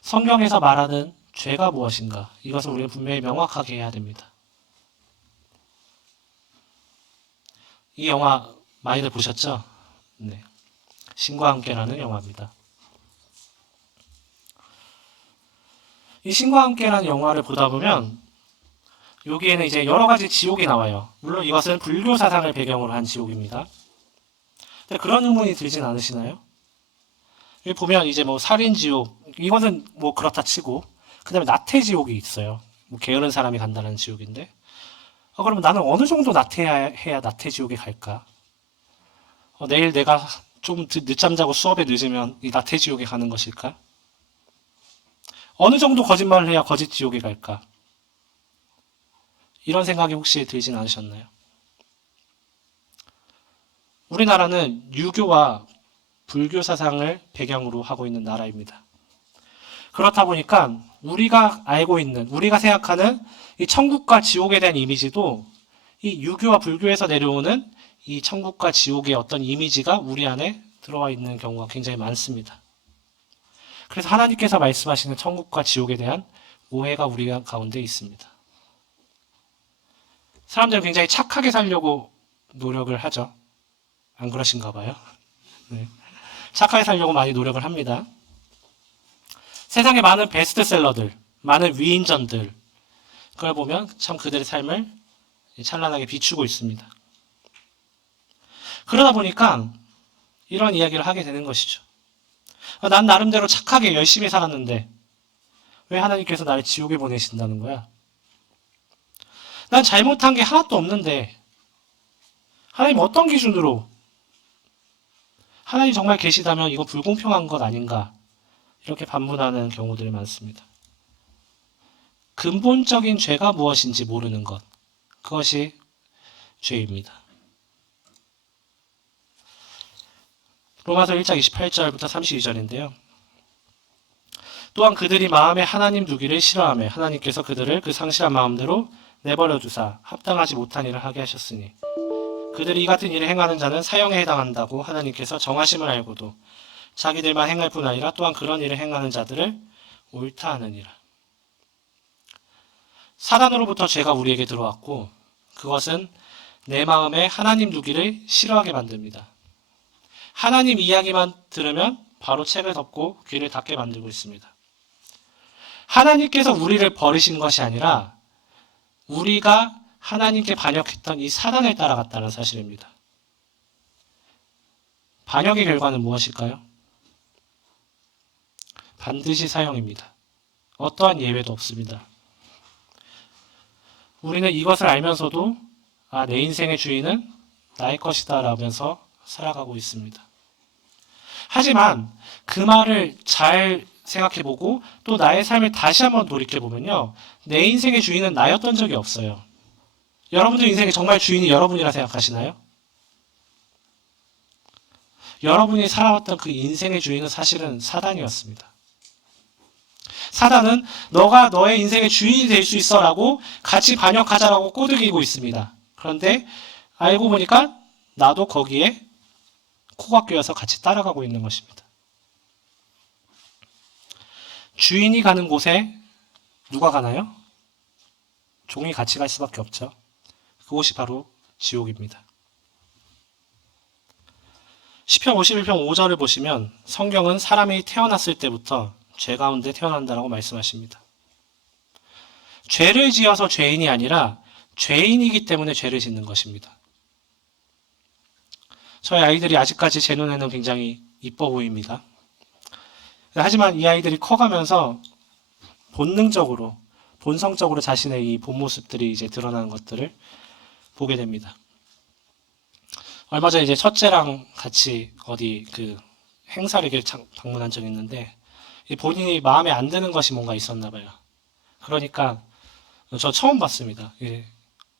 성경에서 말하는 죄가 무엇인가? 이것을 우리가 분명히 명확하게 해야 됩니다. 이 영화 많이들 보셨죠? 네. 신과 함께라는 영화입니다. 이 신과 함께라는 영화를 보다 보면 여기에는 이제 여러 가지 지옥이 나와요. 물론 이것은 불교 사상을 배경으로 한 지옥입니다. 근데 그런 의문이 들진 않으시나요? 여기 보면 이제 뭐 살인 지옥 이거는 뭐 그렇다 치고 그 다음에 나태 지옥이 있어요. 뭐 게으른 사람이 간다는 지옥인데 그러면 나는 어느 정도 나태해야 나태 지옥에 갈까? 내일 내가 좀 늦잠 자고 수업에 늦으면 이 나태 지옥에 가는 것일까? 어느 정도 거짓말을 해야 거짓 지옥에 갈까? 이런 생각이 혹시 들진 않으셨나요? 우리나라는 유교와 불교 사상을 배경으로 하고 있는 나라입니다. 그렇다 보니까 우리가 알고 있는, 우리가 생각하는 이 천국과 지옥에 대한 이미지도 이 유교와 불교에서 내려오는 이 천국과 지옥의 어떤 이미지가 우리 안에 들어와 있는 경우가 굉장히 많습니다. 그래서 하나님께서 말씀하시는 천국과 지옥에 대한 오해가 우리 가운데 있습니다. 사람들은 굉장히 착하게 살려고 노력을 하죠. 안 그러신가 봐요. 네. 착하게 살려고 많이 노력을 합니다. 세상에 많은 베스트셀러들, 많은 위인전들, 그걸 보면 참 그들의 삶을 찬란하게 비추고 있습니다. 그러다 보니까 이런 이야기를 하게 되는 것이죠. 난 나름대로 착하게 열심히 살았는데 왜 하나님께서 나를 지옥에 보내신다는 거야? 난 잘못한 게 하나도 없는데 하나님 어떤 기준으로, 하나님 정말 계시다면 이거 불공평한 것 아닌가, 이렇게 반문하는 경우들이 많습니다. 근본적인 죄가 무엇인지 모르는 것, 그것이 죄입니다. 로마서 1장 28절부터 32절인데요. 또한 그들이 마음에 하나님 두기를 싫어하며 하나님께서 그들을 그 상실한 마음대로 내버려 두사 합당하지 못한 일을 하게 하셨으니 그들이 이 같은 일을 행하는 자는 사형에 해당한다고 하나님께서 정하심을 알고도 자기들만 행할 뿐 아니라 또한 그런 일을 행하는 자들을 옳다 하느니라. 사단으로부터 죄가 우리에게 들어왔고 그것은 내 마음에 하나님 두기를 싫어하게 만듭니다. 하나님 이야기만 들으면 바로 책을 덮고 귀를 닫게 만들고 있습니다. 하나님께서 우리를 버리신 것이 아니라 우리가 하나님께 반역했던 이 사단을 따라갔다는 사실입니다. 반역의 결과는 무엇일까요? 반드시 사형입니다. 어떠한 예외도 없습니다. 우리는 이것을 알면서도 내 인생의 주인은 나의 것이다 라면서 살아가고 있습니다. 하지만 그 말을 잘 생각해보고 또 나의 삶을 다시 한번 돌이켜보면요, 내 인생의 주인은 나였던 적이 없어요. 여러분들 인생의 정말 주인이 여러분이라 생각하시나요? 여러분이 살아왔던 그 인생의 주인은 사실은 사단이었습니다. 사단은 너가 너의 인생의 주인이 될 수 있어 라고 같이 반역하자라고 꼬드기고 있습니다. 그런데 알고 보니까 나도 거기에 코가 꿰어서 같이 따라가고 있는 것입니다. 주인이 가는 곳에 누가 가나요? 종이 같이 갈 수밖에 없죠. 그곳이 바로 지옥입니다. 시편 51편 5절을 보시면 성경은 사람이 태어났을 때부터 죄 가운데 태어난다라고 말씀하십니다. 죄를 지어서 죄인이 아니라 죄인이기 때문에 죄를 짓는 것입니다. 저희 아이들이 아직까지 제 눈에는 굉장히 이뻐 보입니다. 하지만 이 아이들이 커가면서 본능적으로, 본성적으로 자신의 이 본 모습들이 이제 드러나는 것들을 보게 됩니다. 얼마 전에 이제 첫째랑 같이 어디 그 행사를 방문한 적이 있는데 본인이 마음에 안 드는 것이 뭔가 있었나 봐요. 그러니까 저 처음 봤습니다.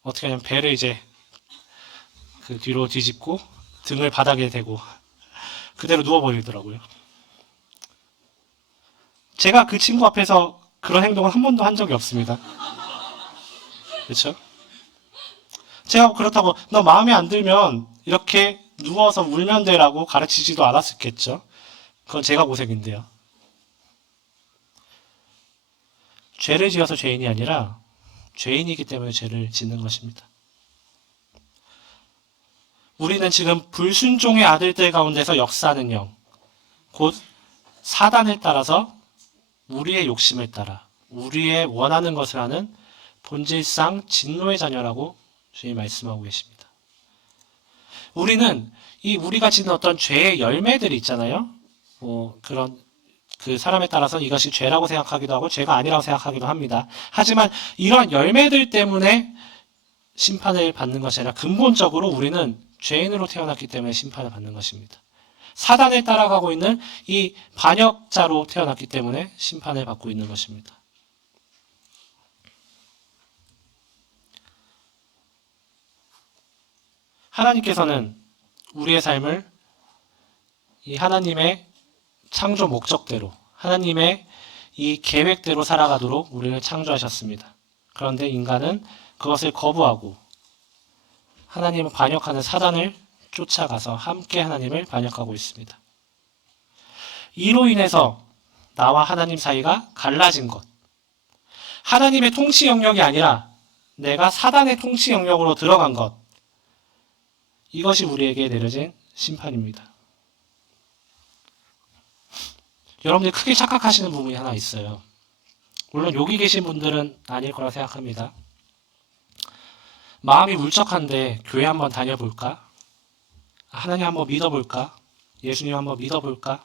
어떻게 하냐면 배를 이제 그 뒤로 뒤집고 등을 바닥에 대고 그대로 누워버리더라고요. 제가 그 친구 앞에서 그런 행동은 한 번도 한 적이 없습니다. 그렇죠? 제가 그렇다고 너 마음에 안 들면 이렇게 누워서 울면 되라고 가르치지도 않았겠죠. 그건 제가 고생인데요. 죄를 지어서 죄인이 아니라 죄인이기 때문에 죄를 짓는 것입니다. 우리는 지금 불순종의 아들들 가운데서 역사하는 영, 곧 사단을 따라서 우리의 욕심을 따라 우리의 원하는 것을 하는 본질상 진노의 자녀라고 주님이 말씀하고 계십니다. 우리는 우리가 짓는 어떤 죄의 열매들이 있잖아요. 그런 그 사람에 따라서 이것이 죄라고 생각하기도 하고 죄가 아니라고 생각하기도 합니다. 하지만 이런 열매들 때문에 심판을 받는 것이 아니라 근본적으로 우리는 죄인으로 태어났기 때문에 심판을 받는 것입니다. 사단을 따라가고 있는 이 반역자로 태어났기 때문에 심판을 받고 있는 것입니다. 하나님께서는 우리의 삶을 이 하나님의 창조 목적대로, 하나님의 이 계획대로 살아가도록 우리를 창조하셨습니다. 그런데 인간은 그것을 거부하고 하나님을 반역하는 사단을 쫓아가서 함께 하나님을 반역하고 있습니다. 이로 인해서 나와 하나님 사이가 갈라진 것, 하나님의 통치 영역이 아니라 내가 사단의 통치 영역으로 들어간 것, 이것이 우리에게 내려진 심판입니다. 여러분들이 크게 착각하시는 부분이 하나 있어요. 물론 여기 계신 분들은 아닐 거라 생각합니다. 마음이 울적한데 교회 한번 다녀볼까? 하나님 한번 믿어볼까? 예수님 한번 믿어볼까?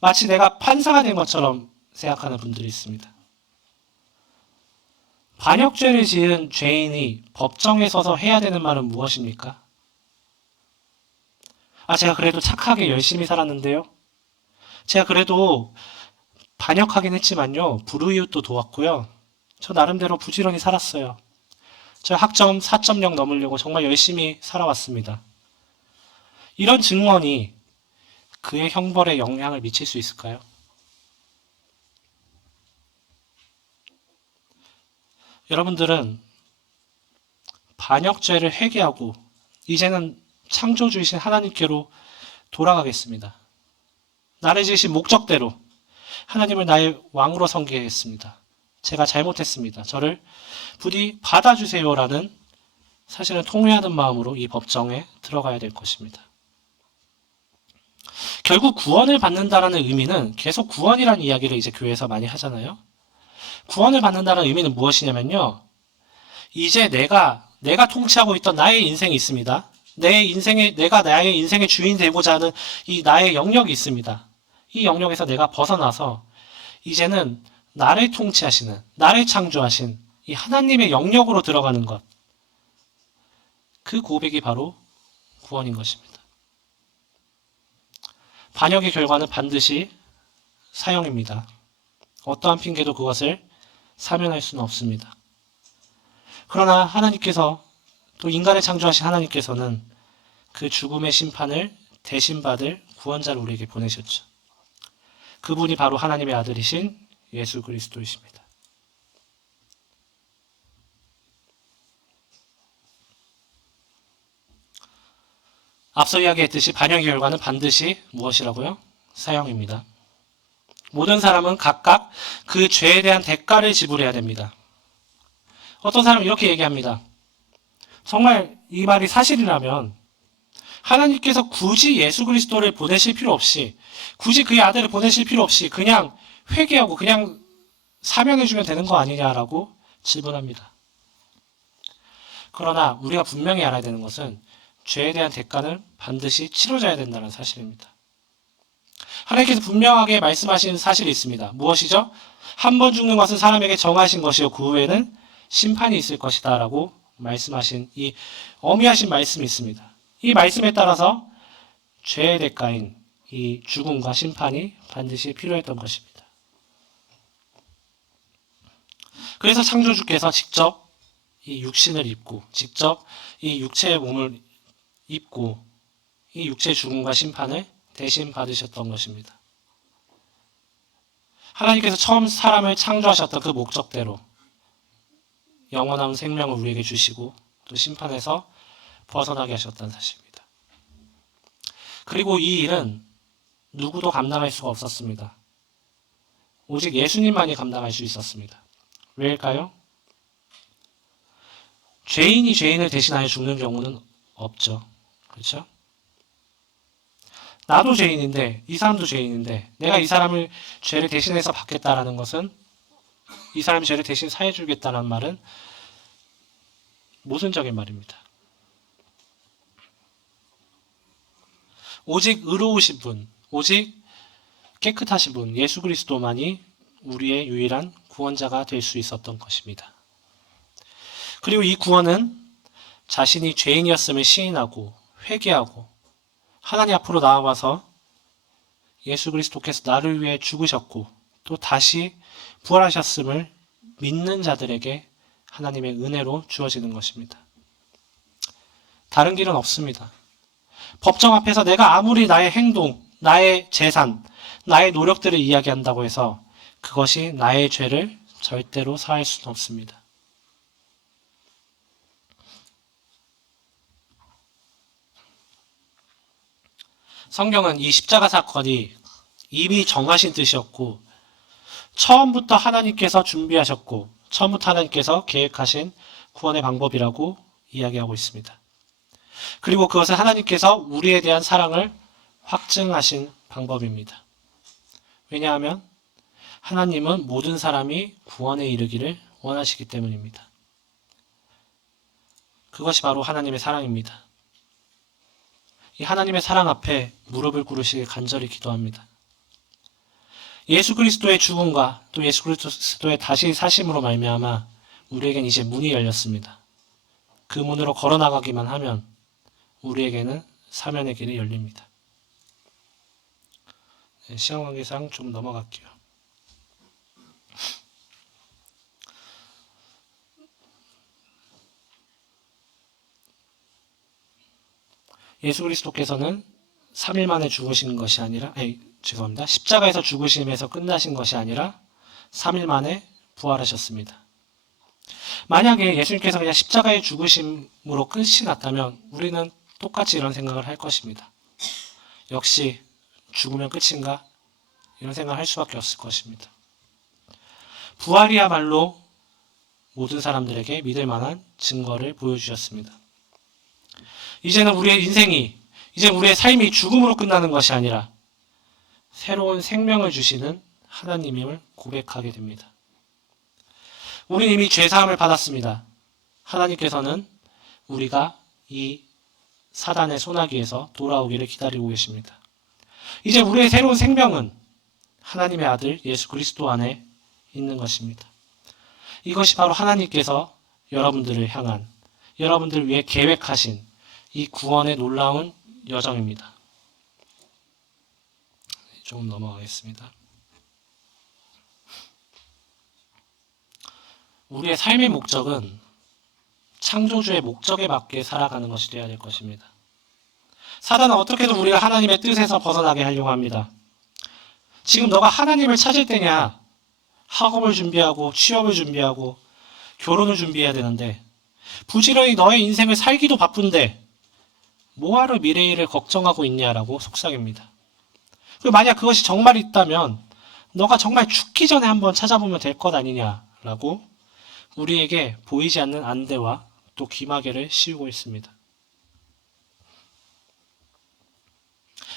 마치 내가 판사가 된 것처럼 생각하는 분들이 있습니다. 반역죄를 지은 죄인이 법정에 서서 해야 되는 말은 무엇입니까? 제가 그래도 착하게 열심히 살았는데요. 제가 그래도 반역하긴 했지만요. 불우이웃도 도왔고요. 저 나름대로 부지런히 살았어요. 저 학점 4.0 넘으려고 정말 열심히 살아왔습니다. 이런 증언이 그의 형벌에 영향을 미칠 수 있을까요? 여러분들은 반역죄를 회개하고 이제는 창조주이신 하나님께로 돌아가겠습니다. 나를 지으신 목적대로 하나님을 나의 왕으로 섬기겠습니다. 제가 잘못했습니다. 저를 부디 받아주세요라는 사실은 통회하는 마음으로 이 법정에 들어가야 될 것입니다. 결국 구원을 받는다라는 의미는 계속 구원이라는 이야기를 이제 교회에서 많이 하잖아요. 구원을 받는다는 의미는 무엇이냐면요. 이제 내가 통치하고 있던 나의 인생이 있습니다. 내가 나의 인생의 주인 되고자 하는 이 나의 영역이 있습니다. 이 영역에서 내가 벗어나서 이제는 나를 통치하시는, 나를 창조하신 이 하나님의 영역으로 들어가는 것. 그 고백이 바로 구원인 것입니다. 반역의 결과는 반드시 사형입니다. 어떠한 핑계도 그것을 사면할 수는 없습니다. 그러나 하나님께서 또 인간을 창조하신 하나님께서는 그 죽음의 심판을 대신 받을 구원자를 우리에게 보내셨죠. 그분이 바로 하나님의 아들이신 예수 그리스도이십니다. 앞서 이야기했듯이 반역의 결과는 반드시 무엇이라고요? 사형입니다. 모든 사람은 각각 그 죄에 대한 대가를 지불해야 됩니다. 어떤 사람은 이렇게 얘기합니다. 정말 이 말이 사실이라면 하나님께서 굳이 예수 그리스도를 보내실 필요 없이, 굳이 그의 아들을 보내실 필요 없이 그냥 회개하고 그냥 사면해주면 되는 거 아니냐라고 질문합니다. 그러나 우리가 분명히 알아야 되는 것은 죄에 대한 대가는 반드시 치러져야 된다는 사실입니다. 하나님께서 분명하게 말씀하신 사실이 있습니다. 무엇이죠? 한 번 죽는 것은 사람에게 정하신 것이요 그 후에는 심판이 있을 것이다 라고 말씀하신 이 어미하신 말씀이 있습니다. 이 말씀에 따라서 죄의 대가인 이 죽음과 심판이 반드시 필요했던 것입니다. 그래서 창조주께서 직접 이 육신을 입고 직접 이 육체의 몸을 입고 이 육체의 죽음과 심판을 대신 받으셨던 것입니다. 하나님께서 처음 사람을 창조하셨던 그 목적대로 영원한 생명을 우리에게 주시고 또 심판에서 벗어나게 하셨다는 사실입니다. 그리고 이 일은 누구도 감당할 수가 없었습니다. 오직 예수님만이 감당할 수 있었습니다. 왜일까요? 죄인이 죄인을 대신하여 죽는 경우는 없죠. 그렇죠? 나도 죄인인데 이 사람도 죄인인데 내가 이 사람을 죄를 대신해서 받겠다라는 것은 이 사람이 죄를 대신 사해 주겠다는 말은 모순적인 말입니다. 오직 의로우신 분, 오직 깨끗하신 분, 예수 그리스도만이 우리의 유일한 구원자가 될 수 있었던 것입니다. 그리고 이 구원은 자신이 죄인이었음을 시인하고 회개하고 하나님 앞으로 나아와서 예수 그리스도께서 나를 위해 죽으셨고 또 다시 부활하셨음을 믿는 자들에게 하나님의 은혜로 주어지는 것입니다. 다른 길은 없습니다. 법정 앞에서 내가 아무리 나의 행동, 나의 재산, 나의 노력들을 이야기한다고 해서 그것이 나의 죄를 절대로 사할 수는 없습니다. 성경은 이 십자가 사건이 이미 정하신 뜻이었고 처음부터 하나님께서 준비하셨고 처음부터 하나님께서 계획하신 구원의 방법이라고 이야기하고 있습니다. 그리고 그것은 하나님께서 우리에 대한 사랑을 확증하신 방법입니다. 왜냐하면 하나님은 모든 사람이 구원에 이르기를 원하시기 때문입니다. 그것이 바로 하나님의 사랑입니다. 이 하나님의 사랑 앞에 무릎을 꿇으시길 간절히 기도합니다. 예수 그리스도의 죽음과 또 예수 그리스도의 다시 사심으로 말미암아 우리에겐 이제 문이 열렸습니다. 그 문으로 걸어나가기만 하면 우리에게는 사면의 길이 열립니다. 시간 관계상 좀 넘어갈게요. 예수 그리스도께서는 3일 만에 죽으신 것이 아니라, 죄송합니다. 십자가에서 죽으심에서 끝나신 것이 아니라 3일 만에 부활하셨습니다. 만약에 예수님께서 그냥 십자가의 죽으심으로 끝이 났다면 우리는 똑같이 이런 생각을 할 것입니다. 역시 죽으면 끝인가? 이런 생각을 할 수밖에 없을 것입니다. 부활이야말로 모든 사람들에게 믿을 만한 증거를 보여주셨습니다. 이제는 우리의 인생이, 이제 우리의 삶이 죽음으로 끝나는 것이 아니라 새로운 생명을 주시는 하나님임을 고백하게 됩니다. 우리는 이미 죄사함을 받았습니다. 하나님께서는 우리가 이 사단의 소나기에서 돌아오기를 기다리고 계십니다. 이제 우리의 새로운 생명은 하나님의 아들 예수 그리스도 안에 있는 것입니다. 이것이 바로 하나님께서 여러분들을 향한, 여러분들을 위해 계획하신 이 구원의 놀라운 여정입니다. 조금 넘어가겠습니다. 우리의 삶의 목적은 창조주의 목적에 맞게 살아가는 것이 되어야 될 것입니다. 사단은 어떻게든 우리가 하나님의 뜻에서 벗어나게 하려고 합니다. 지금 너가 하나님을 찾을 때냐? 학업을 준비하고 취업을 준비하고 결혼을 준비해야 되는데 부지런히 너의 인생을 살기도 바쁜데 뭐하러 미래일을 걱정하고 있냐라고 속삭입니다. 그리고 만약 그것이 정말 있다면 너가 정말 죽기 전에 한번 찾아보면 될 것 아니냐라고 우리에게 보이지 않는 안대와 또 귀마개를 씌우고 있습니다.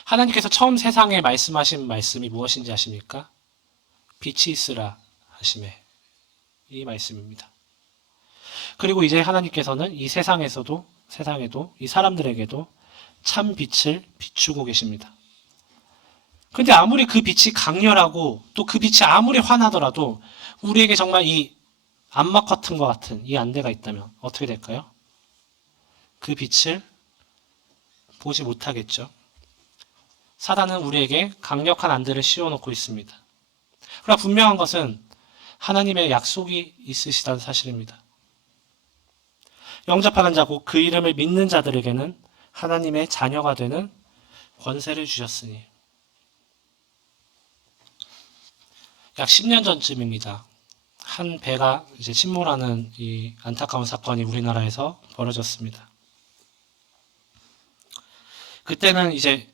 하나님께서 처음 세상에 말씀하신 말씀이 무엇인지 아십니까? 빛이 있으라 하심에 이 말씀입니다. 그리고 이제 하나님께서는 이 세상에도 이 사람들에게도 참 빛을 비추고 계십니다. 근데 아무리 그 빛이 강렬하고 또 그 빛이 아무리 환하더라도 우리에게 정말 이 암막 커튼과 같은 이 안대가 있다면 어떻게 될까요? 그 빛을 보지 못하겠죠. 사단은 우리에게 강력한 안대를 씌워놓고 있습니다. 그러나 분명한 것은 하나님의 약속이 있으시다는 사실입니다. 영접하는 자고 그 이름을 믿는 자들에게는 하나님의 자녀가 되는 권세를 주셨으니. 약 10년 전쯤입니다. 한 배가 이제 침몰하는 이 안타까운 사건이 우리나라에서 벌어졌습니다. 그때는 이제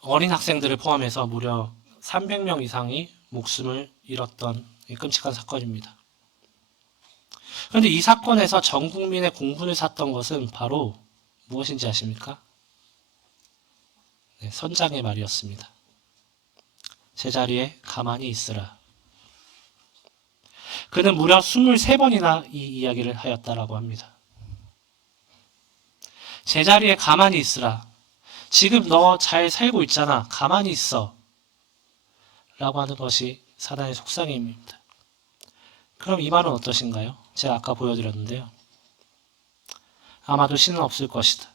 어린 학생들을 포함해서 무려 300명 이상이 목숨을 잃었던 끔찍한 사건입니다. 그런데 이 사건에서 전 국민의 공분을 샀던 것은 바로 무엇인지 아십니까? 네, 선장의 말이었습니다. 제자리에 가만히 있으라. 그는 무려 23번이나 이 이야기를 하였다라고 합니다. 제자리에 가만히 있으라. 지금 너 잘 살고 있잖아. 가만히 있어. 라고 하는 것이 사단의 속삭임입니다. 그럼 이 말은 어떠신가요? 제가 아까 보여드렸는데요. 아마도 신은 없을 것이다.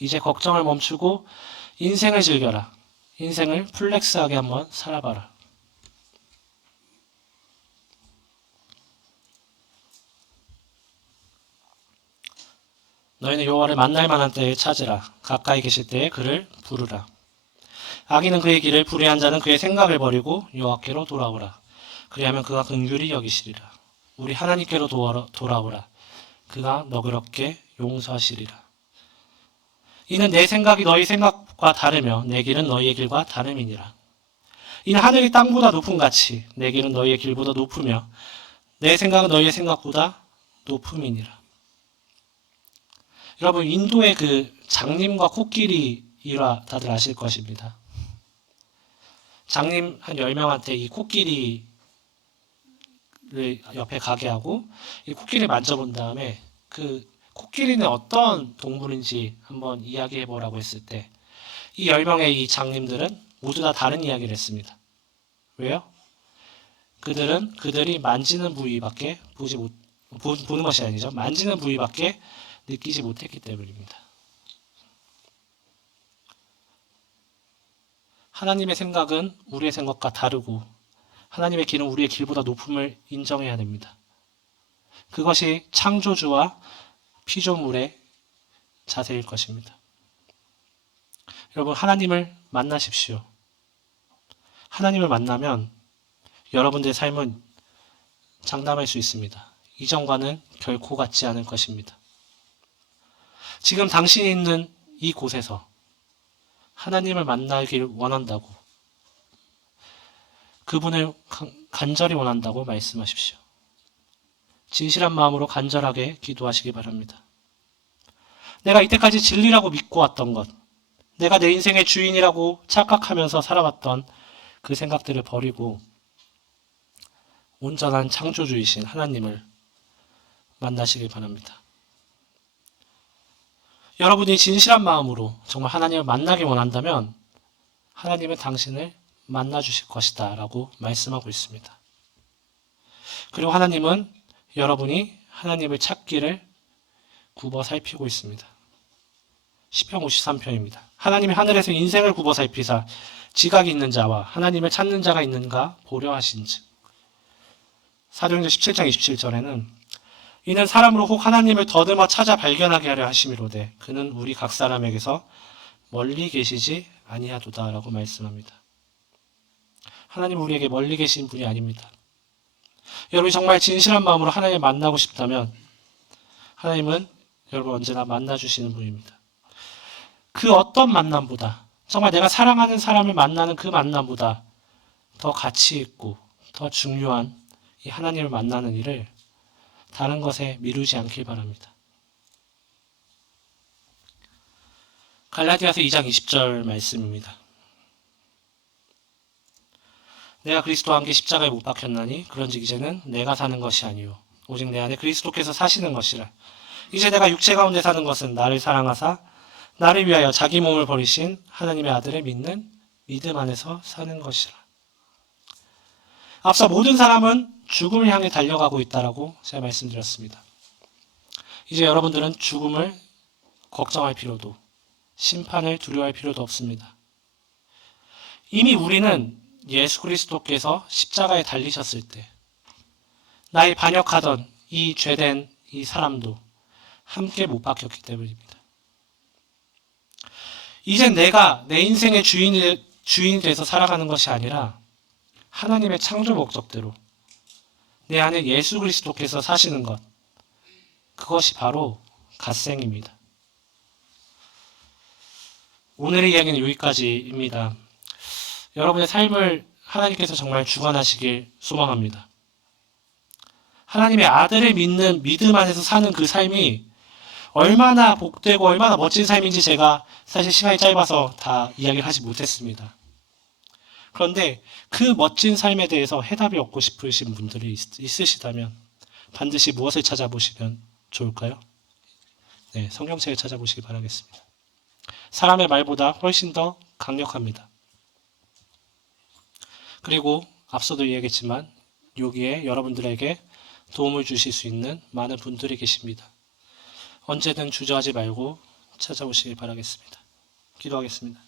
이제 걱정을 멈추고 인생을 즐겨라. 인생을 플렉스하게 한번 살아봐라. 너희는 여호와를 만날 만한 때에 찾으라. 가까이 계실 때에 그를 부르라. 악인은 그의 길을, 불의한 자는 그의 생각을 버리고 여호와께로 돌아오라. 그리하면 그가 긍휼히 여기시리라. 우리 하나님께로 돌아오라. 그가 너그럽게 용서하시리라. 이는 내 생각이 너희 생각과 다르며 내 길은 너희의 길과 다름이니라. 이는 하늘이 땅보다 높음 같이 내 길은 너희의 길보다 높으며 내 생각은 너희의 생각보다 높음이니라. 여러분, 인도의 그 장님과 코끼리 일화 다들 아실 것입니다. 장님 한 10명한테 이 코끼리를 옆에 가게 하고 이 코끼리를 만져본 다음에 그 코끼리는 어떤 동물인지 한번 이야기해 보라고 했을 때 이 10명의 이 장님들은 모두 다 다른 이야기를 했습니다. 왜요? 그들이 만지는 부위밖에 보는 것이 아니죠. 만지는 부위밖에 느끼지 못했기 때문입니다. 하나님의 생각은 우리의 생각과 다르고 하나님의 길은 우리의 길보다 높음을 인정해야 됩니다. 그것이 창조주와 피조물의 자세일 것입니다. 여러분, 하나님을 만나십시오. 하나님을 만나면 여러분들의 삶은 장담할 수 있습니다. 이전과는 결코 같지 않을 것입니다. 지금 당신이 있는 이 곳에서 하나님을 만나길 원한다고, 그분을 간절히 원한다고 말씀하십시오. 진실한 마음으로 간절하게 기도하시기 바랍니다. 내가 이때까지 진리라고 믿고 왔던 것, 내가 내 인생의 주인이라고 착각하면서 살아왔던 그 생각들을 버리고 온전한 창조주이신 하나님을 만나시길 바랍니다. 여러분이 진실한 마음으로 정말 하나님을 만나기 원한다면 하나님은 당신을 만나주실 것이다 라고 말씀하고 있습니다. 그리고 하나님은 여러분이 하나님을 찾기를 굽어 살피고 있습니다. 시편 53편입니다. 하나님이 하늘에서 인생을 굽어 살피사 지각이 있는 자와 하나님을 찾는 자가 있는가 보려 하신즉. 사도행전 17장 27절에는 이는 사람으로 혹 하나님을 더듬어 찾아 발견하게 하려 하심이로되 그는 우리 각 사람에게서 멀리 계시지 아니하도다 라고 말씀합니다. 하나님 우리에게 멀리 계신 분이 아닙니다. 여러분이 정말 진실한 마음으로 하나님을 만나고 싶다면 하나님은 여러분 언제나 만나주시는 분입니다. 그 어떤 만남보다, 정말 내가 사랑하는 사람을 만나는 그 만남보다 더 가치 있고 더 중요한 이 하나님을 만나는 일을 다른 것에 미루지 않길 바랍니다. 갈라디아서 2장 20절 말씀입니다. 내가 그리스도와 함께 십자가에 못 박혔나니 그런즉 이제는 내가 사는 것이 아니요 오직 내 안에 그리스도께서 사시는 것이라. 이제 내가 육체 가운데 사는 것은 나를 사랑하사 나를 위하여 자기 몸을 버리신 하나님의 아들을 믿는 믿음 안에서 사는 것이라. 앞서 모든 사람은 죽음을 향해 달려가고 있다라고 제가 말씀드렸습니다. 이제 여러분들은 죽음을 걱정할 필요도, 심판을 두려워할 필요도 없습니다. 이미 우리는 예수 그리스도께서 십자가에 달리셨을 때 나의 반역하던 이 죄된 이 사람도 함께 못 박혔기 때문입니다. 이젠 내가 내 인생의 주인이 돼서 살아가는 것이 아니라 하나님의 창조 목적대로 내 안에 예수 그리스도께서 사시는 것, 그것이 바로 갓생입니다. 오늘의 이야기는 여기까지입니다. 여러분의 삶을 하나님께서 정말 주관하시길 소망합니다. 하나님의 아들을 믿는 믿음 안에서 사는 그 삶이 얼마나 복되고 얼마나 멋진 삶인지 제가 사실 시간이 짧아서 다 이야기를 하지 못했습니다. 그런데 그 멋진 삶에 대해서 해답이 얻고 싶으신 분들이 있으시다면 반드시 무엇을 찾아보시면 좋을까요? 네, 성경책을 찾아보시기 바라겠습니다. 사람의 말보다 훨씬 더 강력합니다. 그리고 앞서도 이야기했지만 여기에 여러분들에게 도움을 주실 수 있는 많은 분들이 계십니다. 언제든 주저하지 말고 찾아오시기 바라겠습니다. 기도하겠습니다.